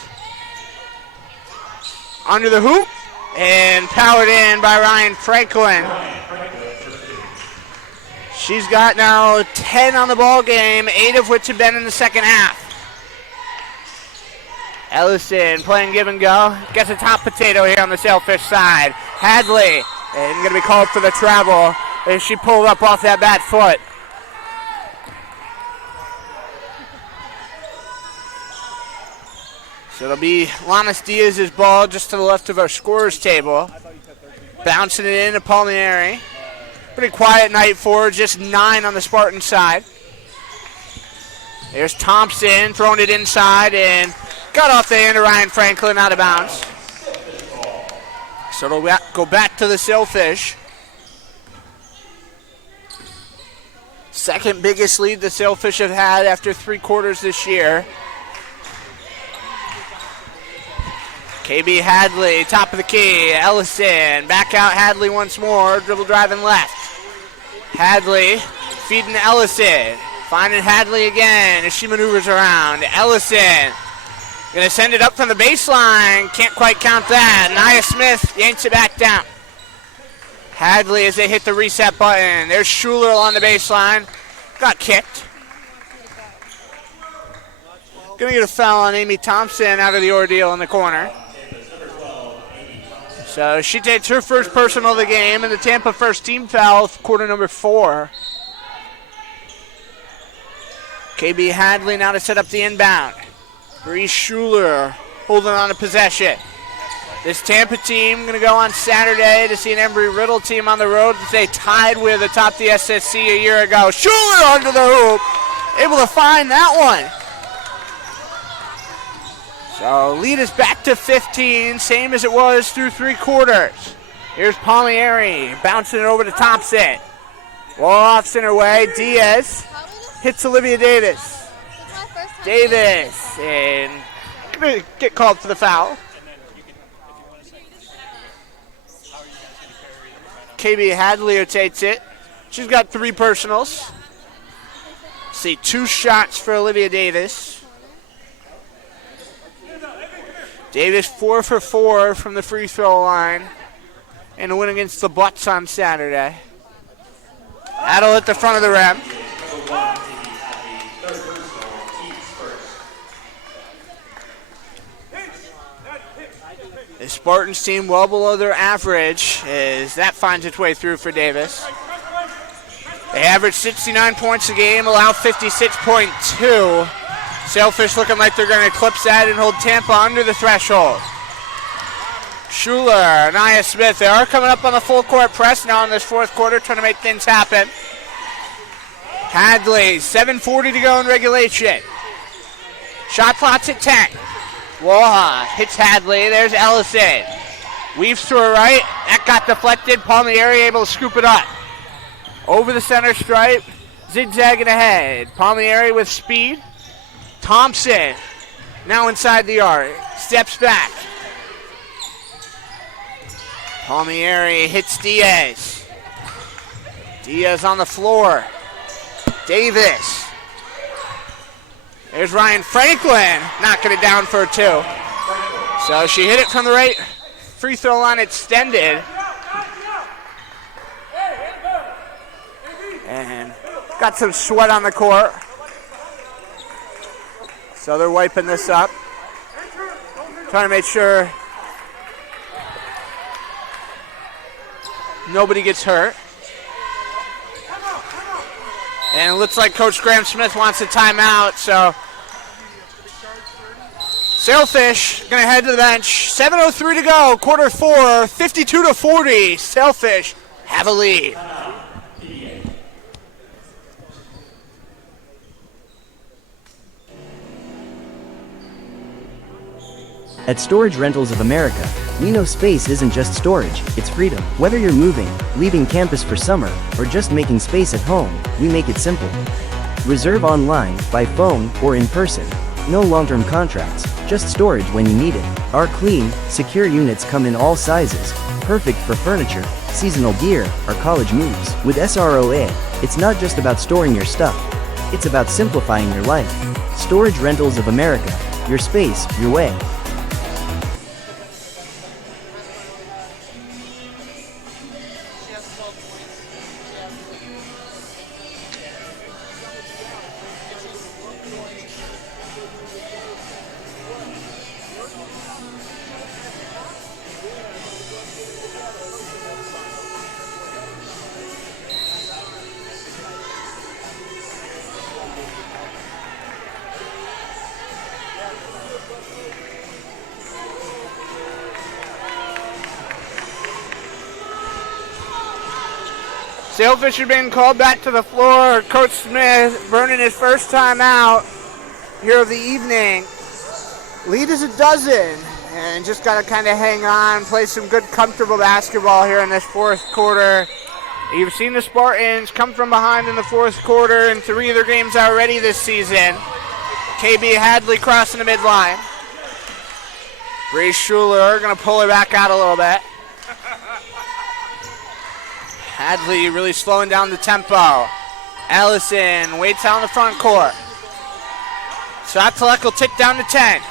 Under the hoop, and powered in by Ryan Franklin. She's got now 10 on the ball game, 8 of which have been in the second half. Ellison playing give and go. Gets a top potato here on the Sailfish side. Hadley, and going to be called for the travel as she pulled up off that back foot. So it'll be Lanis Diaz's ball just to the left of our scorer's table. Bouncing it into Palmieri. Pretty quiet night for her, just 9 on the Spartan side. There's Thompson throwing it inside and got off the hand of Ryan Franklin out of bounds. So it'll go back to the Sailfish. Second biggest lead the Sailfish have had after 3 quarters this year. KB Hadley, top of the key. Ellison, back out Hadley once more. Dribble driving left. Hadley feeding Ellison. Finding Hadley again as she maneuvers around. Ellison going to send it up from the baseline. Can't quite count that. Nia Smith yanks it back down. Hadley as they hit the reset button. There's Schuler on the baseline. Got kicked. Going to get a foul on Amy Thompson out of the ordeal in the corner. So she takes her first personal of the game, and the Tampa first team foul, quarter number 4. KB Hadley now to set up the inbound. Bree Schuler holding on to possession. This Tampa team going to go on Saturday to see an Embry-Riddle team on the road that they tied with atop the SSC a year ago. Schuler under the hoop, able to find that one. So lead is back to 15, same as it was through 3 quarters. Here's Palmieri bouncing it over to Thompson. Ball off center way. Diaz hits Olivia Davis. Davis and to get called for the foul. KB Hadley takes it. She's got 3 personals. See, 2 shots for Olivia Davis. Davis 4 for 4 from the free throw line in a win against the Butts on Saturday. That'll hit the front of the rim. The Spartans team well below their average as that finds its way through for Davis. They average 69 points a game, allow 56.2. Sailfish looking like they're going to eclipse that and hold Tampa under the threshold. Schuler, Nia Smith, they are coming up on the full court press now in this fourth quarter, trying to make things happen. Hadley, 7:40 to go in regulation. Shot clock's at 10. Waha hits Hadley. There's Ellison. Weaves to her right. That got deflected. Palmieri able to scoop it up. Over the center stripe. Zigzagging ahead. Palmieri with speed. Thompson now inside the arc. Steps back. Palmieri hits Diaz. Diaz on the floor. Davis. There's Ryan Franklin, knocking it down for 2. So she hit it from the right free throw line, extended. And got some sweat on the court. So they're wiping this up. Trying to make sure nobody gets hurt. And it looks like Coach Graham Smith wants a timeout, so Sailfish going to head to the bench. 7:03 to go, quarter 4, 52-40. Sailfish have a lead. At Storage Rentals of America, we know space isn't just storage, it's freedom. Whether you're moving, leaving campus for summer, or just making space at home, we make it simple. Reserve online, by phone, or in person. No long-term contracts, just storage when you need it. Our clean, secure units come in all sizes, perfect for furniture, seasonal gear, or college moves. With SROA, it's not just about storing your stuff, it's about simplifying your life. Storage Rentals of America, your space, your way. Sailfish are being called back to the floor. Coach Smith burning his first time out here of the evening. Lead is a dozen, and just got to kind of hang on, play some good, comfortable basketball here in this fourth quarter. You've seen the Spartans come from behind in the fourth quarter in 3 of their games already this season. KB Hadley crossing the midline. Bree Schuler going to pull her back out a little bit. Hadley really slowing down the tempo. Ellison waits out in the front court. Shot clock will tick down to 10.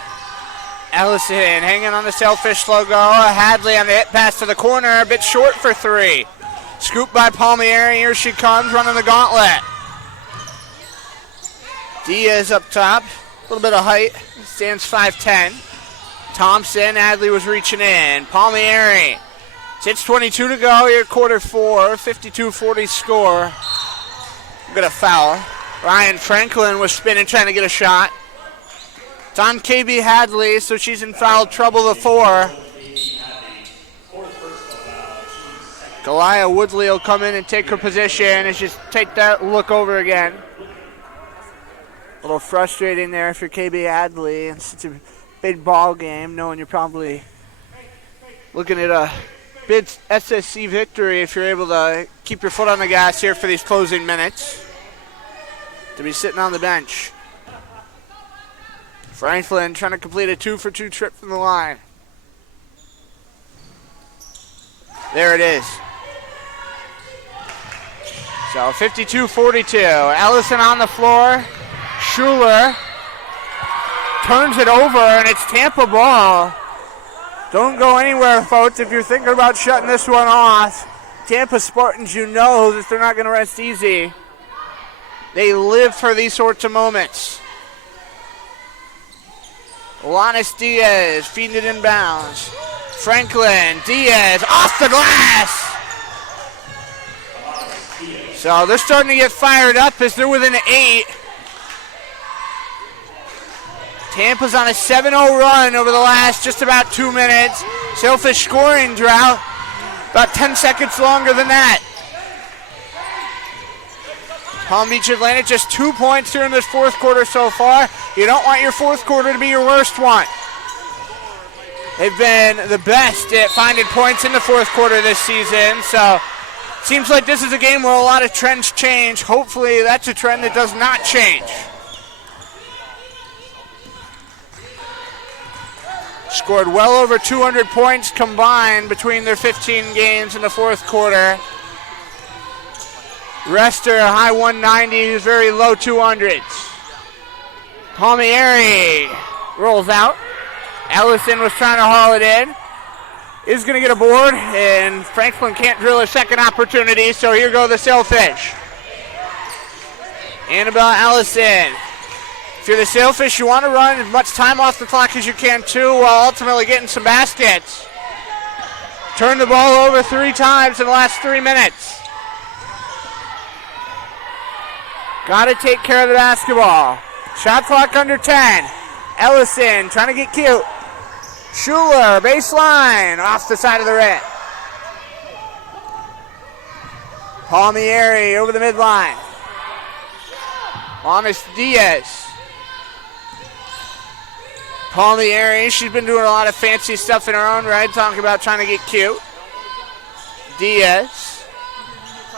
Ellison hanging on the Sailfish logo. Hadley on the hit pass to the corner, a bit short for 3. Scooped by Palmieri, here she comes, running the gauntlet. Diaz up top, a little bit of height, stands 5'10". Thompson, Hadley was reaching in. Palmieri. 6:22 to go here, quarter 4, 52-40 score. Got a foul. Ryan Franklin was spinning, trying to get a shot. It's on KB Hadley, so she's in foul trouble to 4. Goliah Woodley will come in and take her position and just take that look over again. A little frustrating there for KB Hadley. It's such a big ball game, knowing you're probably looking at a big SSC victory if you're able to keep your foot on the gas here for these closing minutes. To be sitting on the bench. Franklin trying to complete a 2-for-2 trip from the line. There it is. So 52-42. Ellison on the floor. Schuler turns it over, and it's Tampa ball. Don't go anywhere, folks, if you're thinking about shutting this one off. Tampa Spartans, you know that they're not going to rest easy. They live for these sorts of moments. Alanis Diaz feeding it inbounds. Franklin, Diaz, off the glass. So they're starting to get fired up as they're within 8. Tampa's on a 7-0 run over the last just about 2 minutes. Sailfish scoring drought, about 10 seconds longer than that. Palm Beach Atlantic just 2 points here in this fourth quarter so far. You don't want your fourth quarter to be your worst one. They've been the best at finding points in the fourth quarter this season, so seems like this is a game where a lot of trends change. Hopefully that's a trend that does not change. Scored well over 200 points combined between their 15 games in the fourth quarter. Rester, high 190s, very low 200s. Palmieri rolls out. Ellison was trying to haul it in. Is going to get a board, and Franklin can't drill a second opportunity, so here go the Sailfish. Annabelle Ellison. If you're the Sailfish, you want to run as much time off the clock as you can, too, while ultimately getting some baskets. Turn the ball over 3 times in the last 3 minutes. Got to take care of the basketball. Shot clock under 10. Ellison trying to get cute. Schuler, baseline, off the side of the rim. Palmieri over the midline. Honest Diaz. Palmieri, she's been doing a lot of fancy stuff in her own right, talking about trying to get cute. Diaz.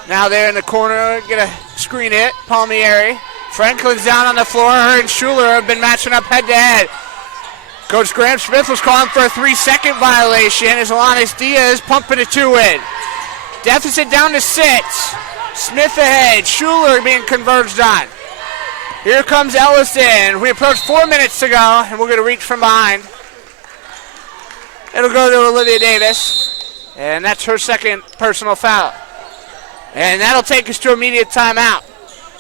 Now they're in the corner, gonna screen it. Palmieri. Franklin's down on the floor. Her and Schuler have been matching up head to head. Coach Graham Smith was calling for a 3-second violation as Alanis Diaz pumping a 2 in. Deficit down to 6. Smith ahead. Schuler being converged on. Here comes Ellison. We approach 4 minutes to go, and we're going to reach from behind. It'll go to Olivia Davis, and that's her second personal foul. And that'll take us to immediate timeout.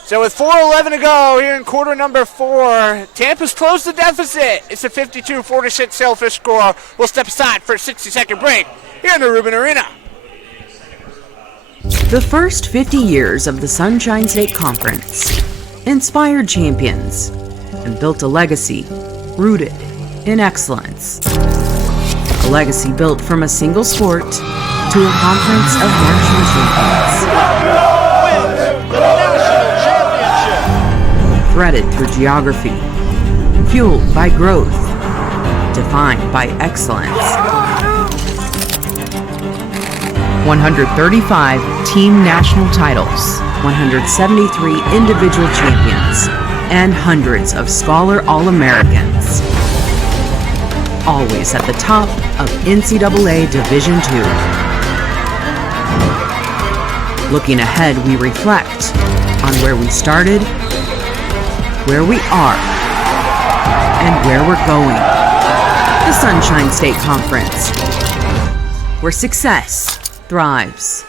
So with 4:11 to go here in quarter number 4, Tampa's closed the deficit. It's a 52-46 Sailfish score. We'll step aside for a 60-second break here in the Rubin Arena. The first 50 years of the Sunshine State Conference inspired champions and built a legacy rooted in excellence. A legacy built from a single sport to a conference of national champions. Threaded through geography, fueled by growth, defined by excellence. 135 team national titles, 173 individual champions, and hundreds of Scholar All-Americans. Always at the top of NCAA Division II. Looking ahead, we reflect on where we started, where we are, and where we're going. The Sunshine State Conference, where success thrives.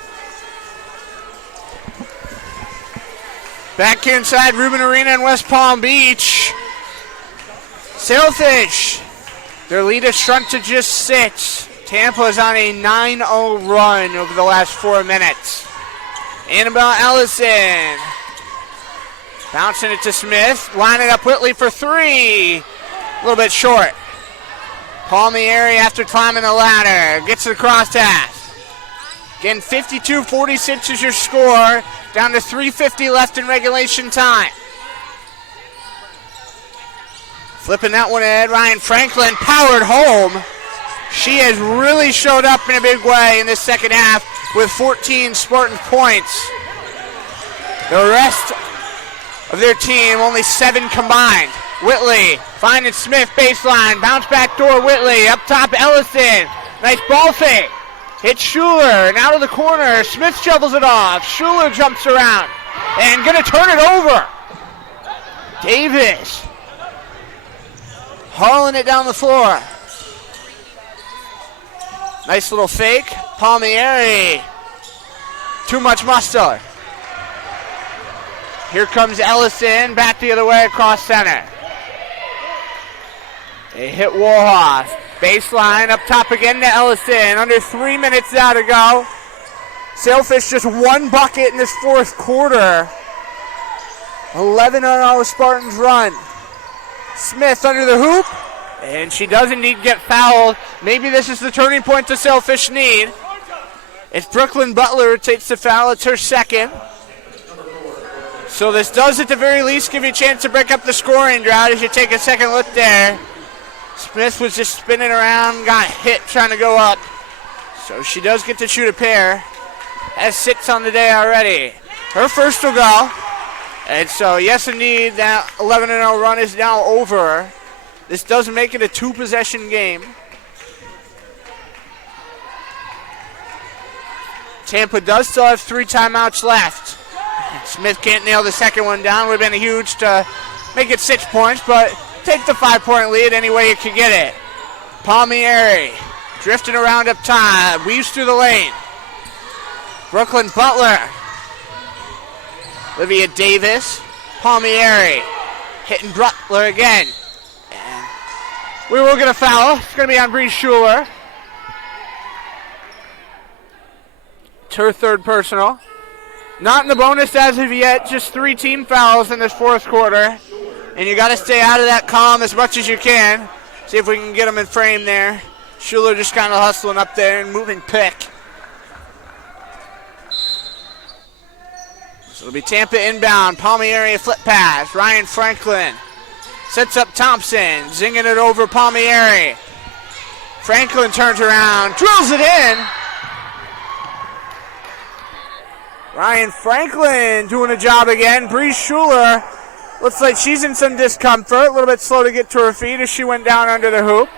Back inside Rubin Arena in West Palm Beach. Sailfish, their lead has shrunk to just 6. Tampa is on a 9-0 run over the last 4 minutes. Annabelle Ellison. Bouncing it to Smith. Lining up Whitley for 3. A little bit short. Palmieri after climbing the ladder. Gets to the crosshatch. Again, 52-46 is your score. Down to 3:50 left in regulation time. Flipping that one ahead. Ryan Franklin powered home. She has really showed up in a big way in this second half with 14 Spartan points. The rest of their team, only 7 combined. Whitley finding Smith baseline. Bounce back door Whitley. Up top Ellison. Nice ball fake. Hits Schuler and out of the corner. Smith shovels it off. Schuler jumps around and going to turn it over. Davis hauling it down the floor. Nice little fake. Palmieri. Too much muscle. Here comes Ellison, back the other way across center. They hit Warhoff. Baseline up top again to Ellison. Under 3 minutes now to go. Sailfish just one bucket in this fourth quarter. 11-0 Spartans run. Smith under the hoop. And she does indeed get fouled. Maybe this is the turning point the Sailfish need. It's Brooklyn Butler who takes the foul. It's her second. So this does at the very least give you a chance to break up the scoring drought as you take a second look there. Smith was just spinning around, got hit trying to go up. So she does get to shoot a pair. Has 6 on the day already. Her first will go. And so yes indeed, that 11-0 run is now over. This does make it a 2-possession game. Tampa does still have 3 timeouts left. Smith can't nail the second one down. Would have been huge to make it 6 points, but take the 5-point lead any way you can get it. Palmieri drifting around up top, weaves through the lane. Brooklyn Butler. Olivia Davis. Palmieri hitting Butler again. And we will get a foul. It's going to be on Bree Schuler. It's her third personal. Not in the bonus as of yet, just 3 team fouls in this fourth quarter. And you got to stay out of that column as much as you can. See if we can get them in frame there. Schuler just kind of hustling up there and moving pick. So it'll be Tampa inbound. Palmieri a flip pass. Ryan Franklin sets up Thompson. Zinging it over Palmieri. Franklin turns around, drills it in. Ryan Franklin doing a job again. Bree Schuler looks like she's in some discomfort. A little bit slow to get to her feet as she went down under the hoop.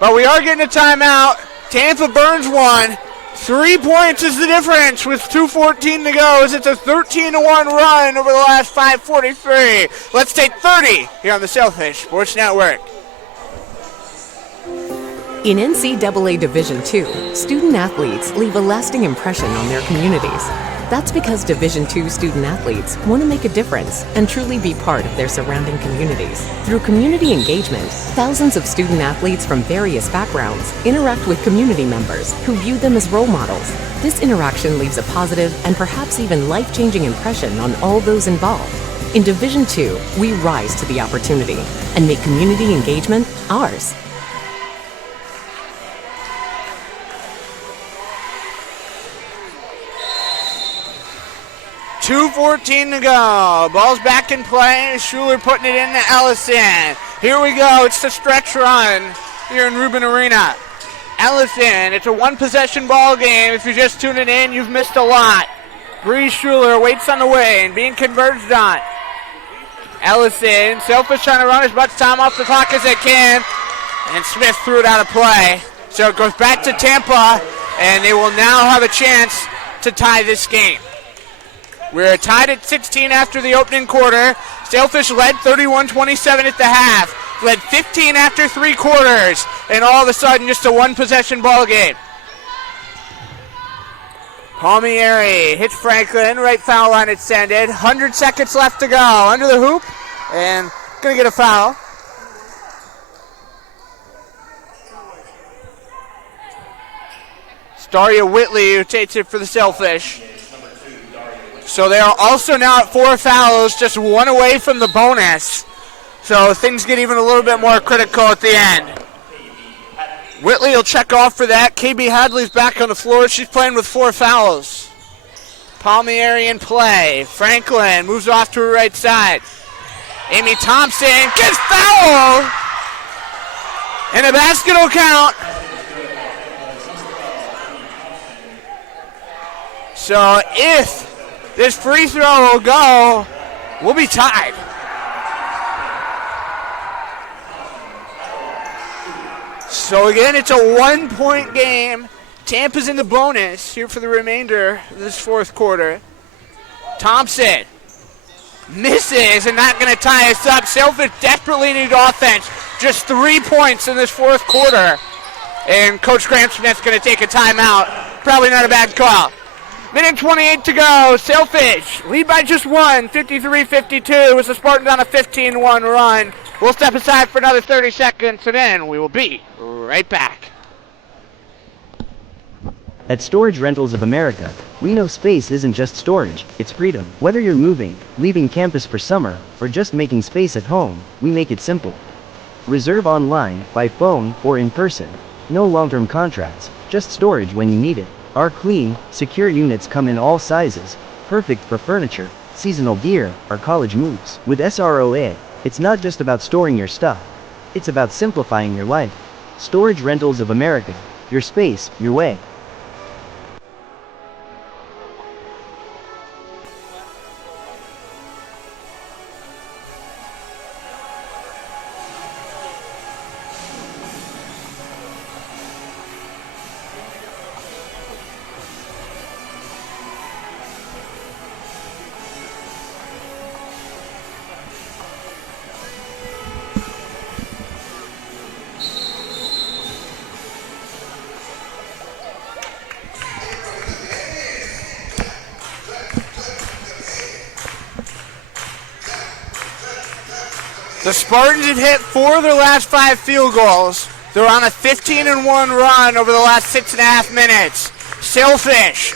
But we are getting a timeout. Tampa burns one. 3 points is the difference with 2:14 to go as it's a 13-1 run over the last 5:43. Let's take 30 here on the Sailfish Sports Network. In NCAA Division II, student athletes leave a lasting impression on their communities. That's because Division II student athletes want to make a difference and truly be part of their surrounding communities. Through community engagement, thousands of student athletes from various backgrounds interact with community members who view them as role models. This interaction leaves a positive and perhaps even life-changing impression on all those involved. In Division II, we rise to the opportunity and make community engagement ours. 2:14 to go. Ball's back in play. Schuler putting it into Ellison. Here we go. It's the stretch run here in Rubin Arena. Ellison, it's a one-possession ball game. If you're just tuning in, you've missed a lot. Bree Schuler waits on the way and being converged on. Ellison, Sailfish trying to run as much time off the clock as they can. And Smith threw it out of play. So it goes back to Tampa, and they will now have a chance to tie this game. We're tied at 16 after the opening quarter. Sailfish led 31-27 at the half. Led 15 after 3 quarters. And all of a sudden, just a one-possession ball game. Palmieri hits Franklin. Right foul line extended. 100 seconds left to go. Under the hoop. And going to get a foul. Daria Whitley who takes it for the Sailfish. So they are also now at 4 fouls, just one away from the bonus. So things get even a little bit more critical at the end. Whitley will check off for that. KB Hadley's back on the floor. She's playing with 4 fouls. Palmieri in play. Franklin moves off to her right side. Amy Thompson gets fouled. And a basket will count. So if this free throw will go, we'll be tied. So again, it's a 1-point game. Tampa's in the bonus here for the remainder of this fourth quarter. Thompson misses and not going to tie us up. Sailfish desperately need offense. Just 3 points in this fourth quarter. And Coach Graham-Smith's going to take a timeout. Probably not a bad call. Minute 28 to go. Sailfish lead by just one, 53-52, as the Spartans on a 15-1 run. We'll step aside for another 30 seconds, and then we will be right back. At Storage Rentals of America, we know space isn't just storage, it's freedom. Whether you're moving, leaving campus for summer, or just making space at home, we make it simple. Reserve online, by phone, or in person. No long-term contracts, just storage when you need it. Our clean, secure units come in all sizes, perfect for furniture, seasonal gear, or college moves. With SROA, it's not just about storing your stuff, it's about simplifying your life. Storage Rentals of America, your space, your way. The Spartans have hit 4 of their last 5 field goals. They're on a 15-1 run over the last 6.5 minutes. Sailfish,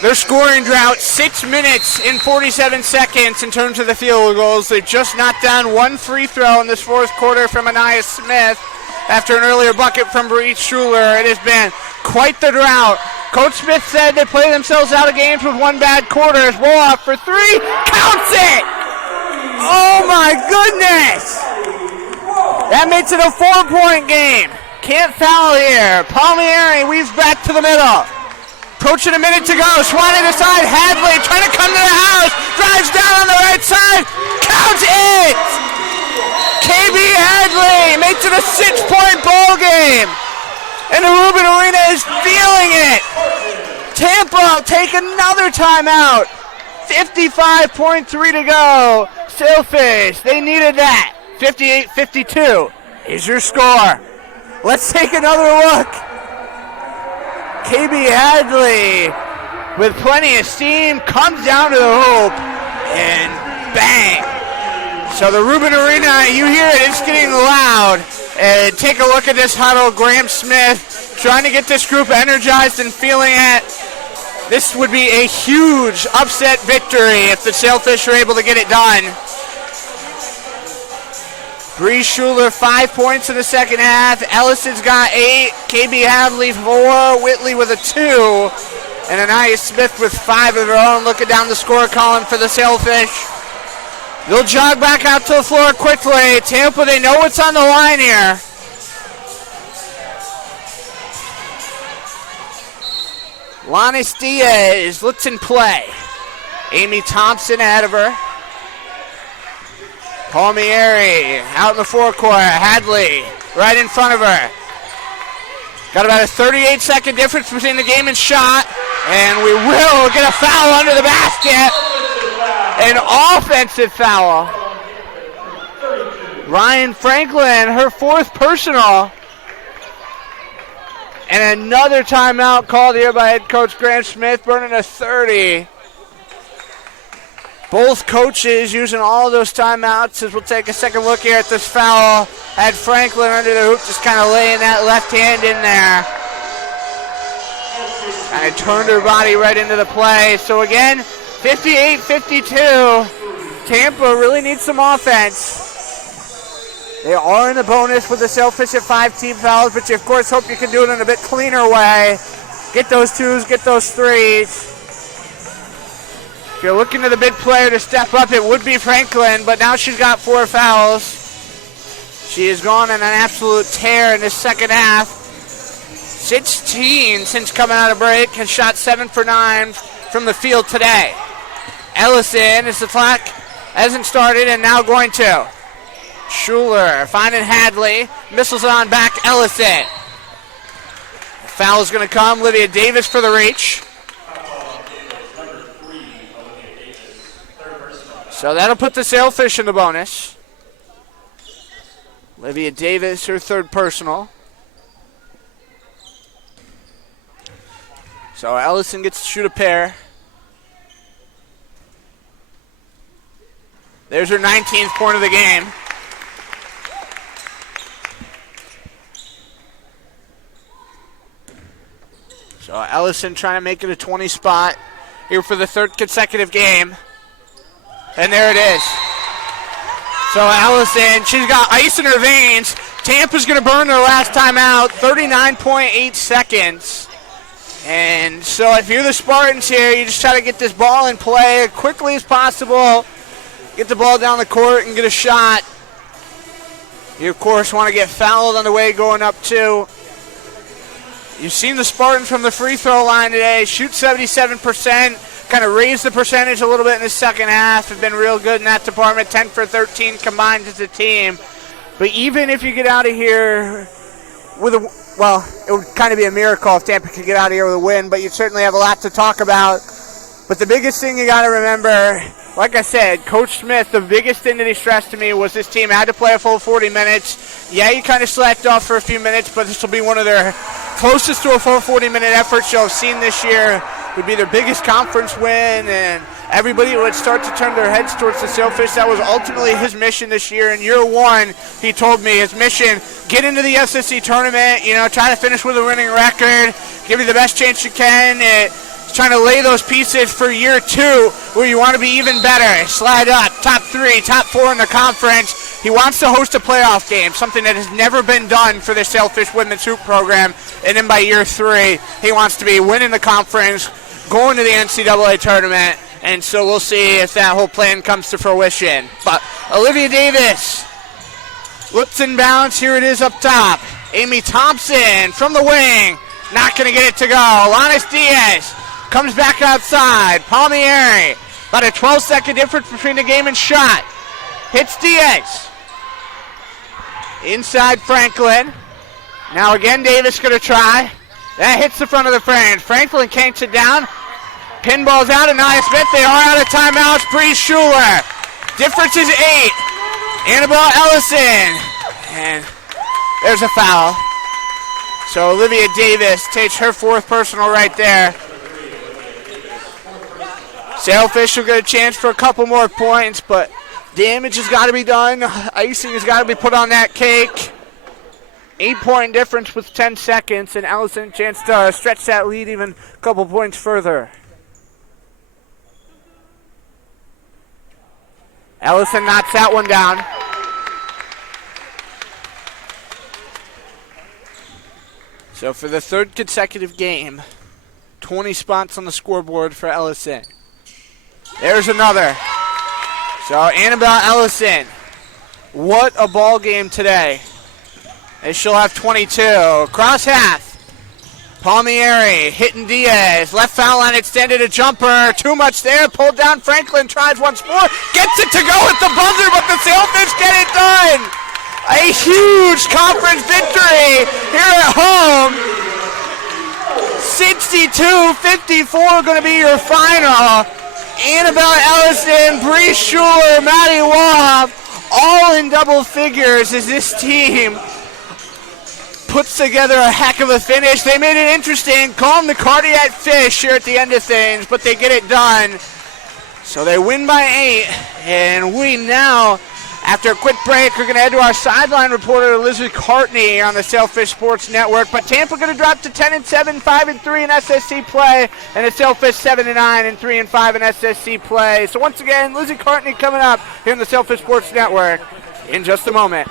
their scoring drought, 6 minutes and 47 seconds in terms of the field goals. They've just knocked down 1 free throw in this fourth quarter from Anaya Smith after an earlier bucket from Bree Schuler. It has been quite the drought. Coach Smith said they play themselves out of games with 1 bad quarter. As Woloff for 3, counts it! Oh my goodness! That makes it a 4-point game. Can't foul here. Palmieri weaves back to the middle. Approaching a minute to go. Swatting aside. Hadley trying to come to the house. Drives down on the right side. Counts it! KB Hadley makes it a 6-point ball game. And the Rubin Arena is feeling it. Tampa take another timeout. 55.3 to go. Sailfish, they needed that. 58-52 is your score. Let's take another look. KB Hadley, with plenty of steam, comes down to the hoop, and bang. So the Rubin Arena, you hear it, it's getting loud. And take a look at this huddle. Graham Smith trying to get this group energized and feeling it. This would be a huge upset victory if the Sailfish are able to get it done. Bree Schuler, 5 points in the second half. Ellison's got 8. KB Hadley, 4. Whitley with a 2. And Anaya Smith with 5 of her own. Looking down the score column for the Sailfish. They'll jog back out to the floor quickly. Tampa, they know what's on the line here. Lannis Diaz looks in play. Amy Thompson ahead of her. Palmieri out in the forecourt. Hadley right in front of her. Got about a 38-second difference between the game and shot. And we will get a foul under the basket. An offensive foul. Ryan Franklin, her 4th personal. And another timeout called here by head coach Graham Smith, burning a 30. Both coaches using all of those timeouts as we'll take a second look here at this foul. Had Franklin under the hoop, just kind of laying that left hand in there. Kind of turned her body right into the play. So again, 58-52. Tampa really needs some offense. They are in the bonus with the Sailfish at 5 team fouls, but you of course hope you can do it in a bit cleaner way. Get those 2s, get those 3s. If you're looking to the big player to step up, it would be Franklin, but now she's got 4 fouls. She has gone on an absolute tear in this second half. 16 since coming out of break, has shot 7 for 9 from the field today. Ellison, as the clock hasn't started and now going to. Schuler finding Hadley, Missiles on back, Ellison. Foul is going to come. Olivia Davis for the reach. So that'll put the Sailfish in the bonus. Olivia Davis, her third personal. So Ellison gets to shoot a pair. There's her 19th point of the game. So Ellison trying to make it a 20 spot here for the third consecutive game. And there it is. So Ellison, she's got ice in her veins. Tampa's going to burn their last time out, 39.8 seconds. And so if you're the Spartans here, you just try to get this ball in play as quickly as possible. Get the ball down the court and get a shot. You, of course, want to get fouled on the way going up, too. You've seen the Spartans from the free throw line today shoot 77%, kind of raise the percentage a little bit in the second half, have been real good in that department, 10 for 13 combined as a team. But even if you get out of here with it would kind of be a miracle if Tampa could get out of here with a win, but you certainly have a lot to talk about. But the biggest thing you got to remember, like I said, Coach Smith, the biggest thing that he stressed to me was this team had to play a full 40 minutes. Yeah, you kind of slacked off for a few minutes, but this will be one of their closest to a full 40-minute efforts you'll have seen this year. It would be their biggest conference win, and everybody would start to turn their heads towards the Sailfish. That was ultimately his mission this year. In year one, he told me his mission, get into the SSC tournament, try to finish with a winning record, give you the best chance you can. Trying to lay those pieces for year two where you want to be even better. Slide up, top 3, top 4 in the conference. He wants to host a playoff game, something that has never been done for the Sailfish women's hoop program. And then by year 3, he wants to be winning the conference, going to the NCAA tournament. And so we'll see if that whole plan comes to fruition. But Olivia Davis looks in bounds. Here it is up top. Amy Thompson from the wing. Not going to get it to go. Alanis Diaz comes back outside. Palmieri, about a 12-second difference between the game and shot. Hits Diaz. Inside Franklin. Now again Davis going to try. That hits the front of the frame. Franklin canks it down. Pinball's out of Nia Smith. They are out of timeouts. Bree Schuler. Difference is 8. Annabelle Ellison. And there's a foul. So Olivia Davis takes her 4th personal right there. Sailfish will get a chance for a couple more points, but damage has got to be done. Icing has got to be put on that cake. 8-point difference with 10 seconds, and Ellison a chance to stretch that lead even a couple points further. Ellison knocks that one down. So for the 3rd consecutive game, 20 spots on the scoreboard for Ellison. There's another. So Annabelle Ellison, what a ball game today. And she'll have 22. Cross half. Palmieri hitting Diaz. Left foul line extended, a jumper. Too much there. Pulled down. Franklin tries once more. Gets it to go at the buzzer, but the Sailfish get it done. A huge conference victory here at home. 62-54 going to be your final. Annabelle Ellison, Bree Schuler, Maddie Woff, all in double figures as this team puts together a heck of a finish. They made it interesting, call them the cardiac fish here at the end of things, but they get it done. So they win by 8, and we now, after a quick break, we're going to head to our sideline reporter, Elizabeth Courtney, on the Sailfish Sports Network. But Tampa going to drop to 10-7, 5-3 in SSC play, and the Sailfish 7-9 and 3-5 in SSC play. So once again, Lizzie Courtney coming up here on the Sailfish Sports Network in just a moment.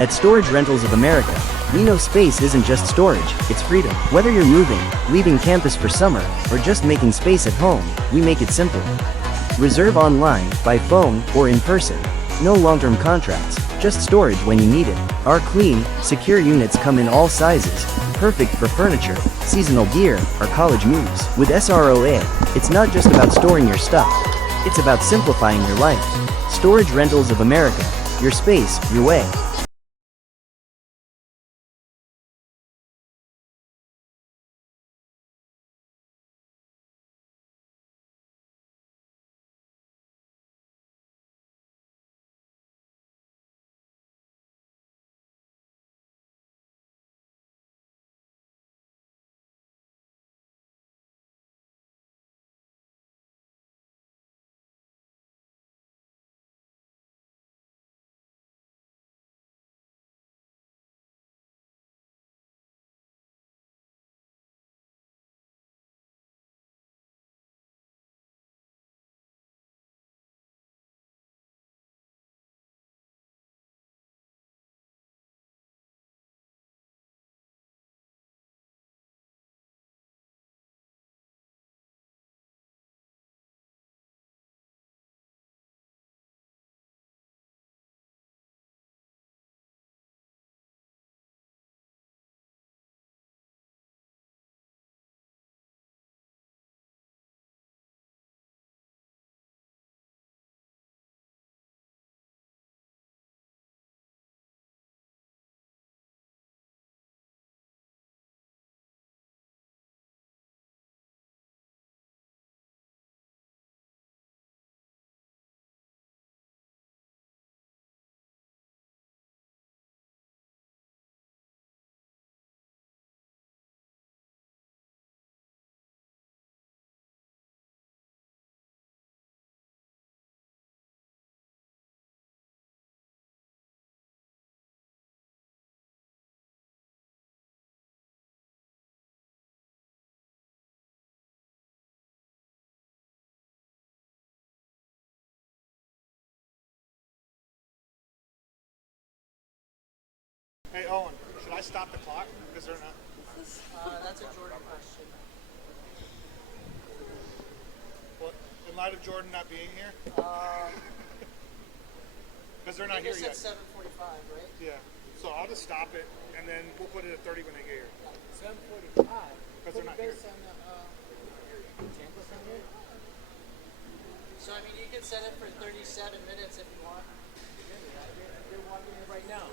At Storage Rentals of America, we know space isn't just storage, it's freedom. Whether you're moving, leaving campus for summer, or just making space at home, we make it simple. Reserve online, by phone, or in person. No long-term contracts, just storage when you need it. Our clean, secure units come in all sizes, perfect for furniture, seasonal gear, or college moves. With SROA, it's not just about storing your stuff, it's about simplifying your life. Storage Rentals of America, Your space, your way. Hey, Owen, should I stop the clock? Because they're not. That's a Jordan question. What, in light of Jordan not being here? Because they're not here yet. It's at 7:45, right? Yeah. So I'll just stop it, and then we'll put it at 30 when they get here. 7:45. Because they're not here. Tampa's not here. So I mean, you can set it for 37 minutes if you want. They're walking in right now.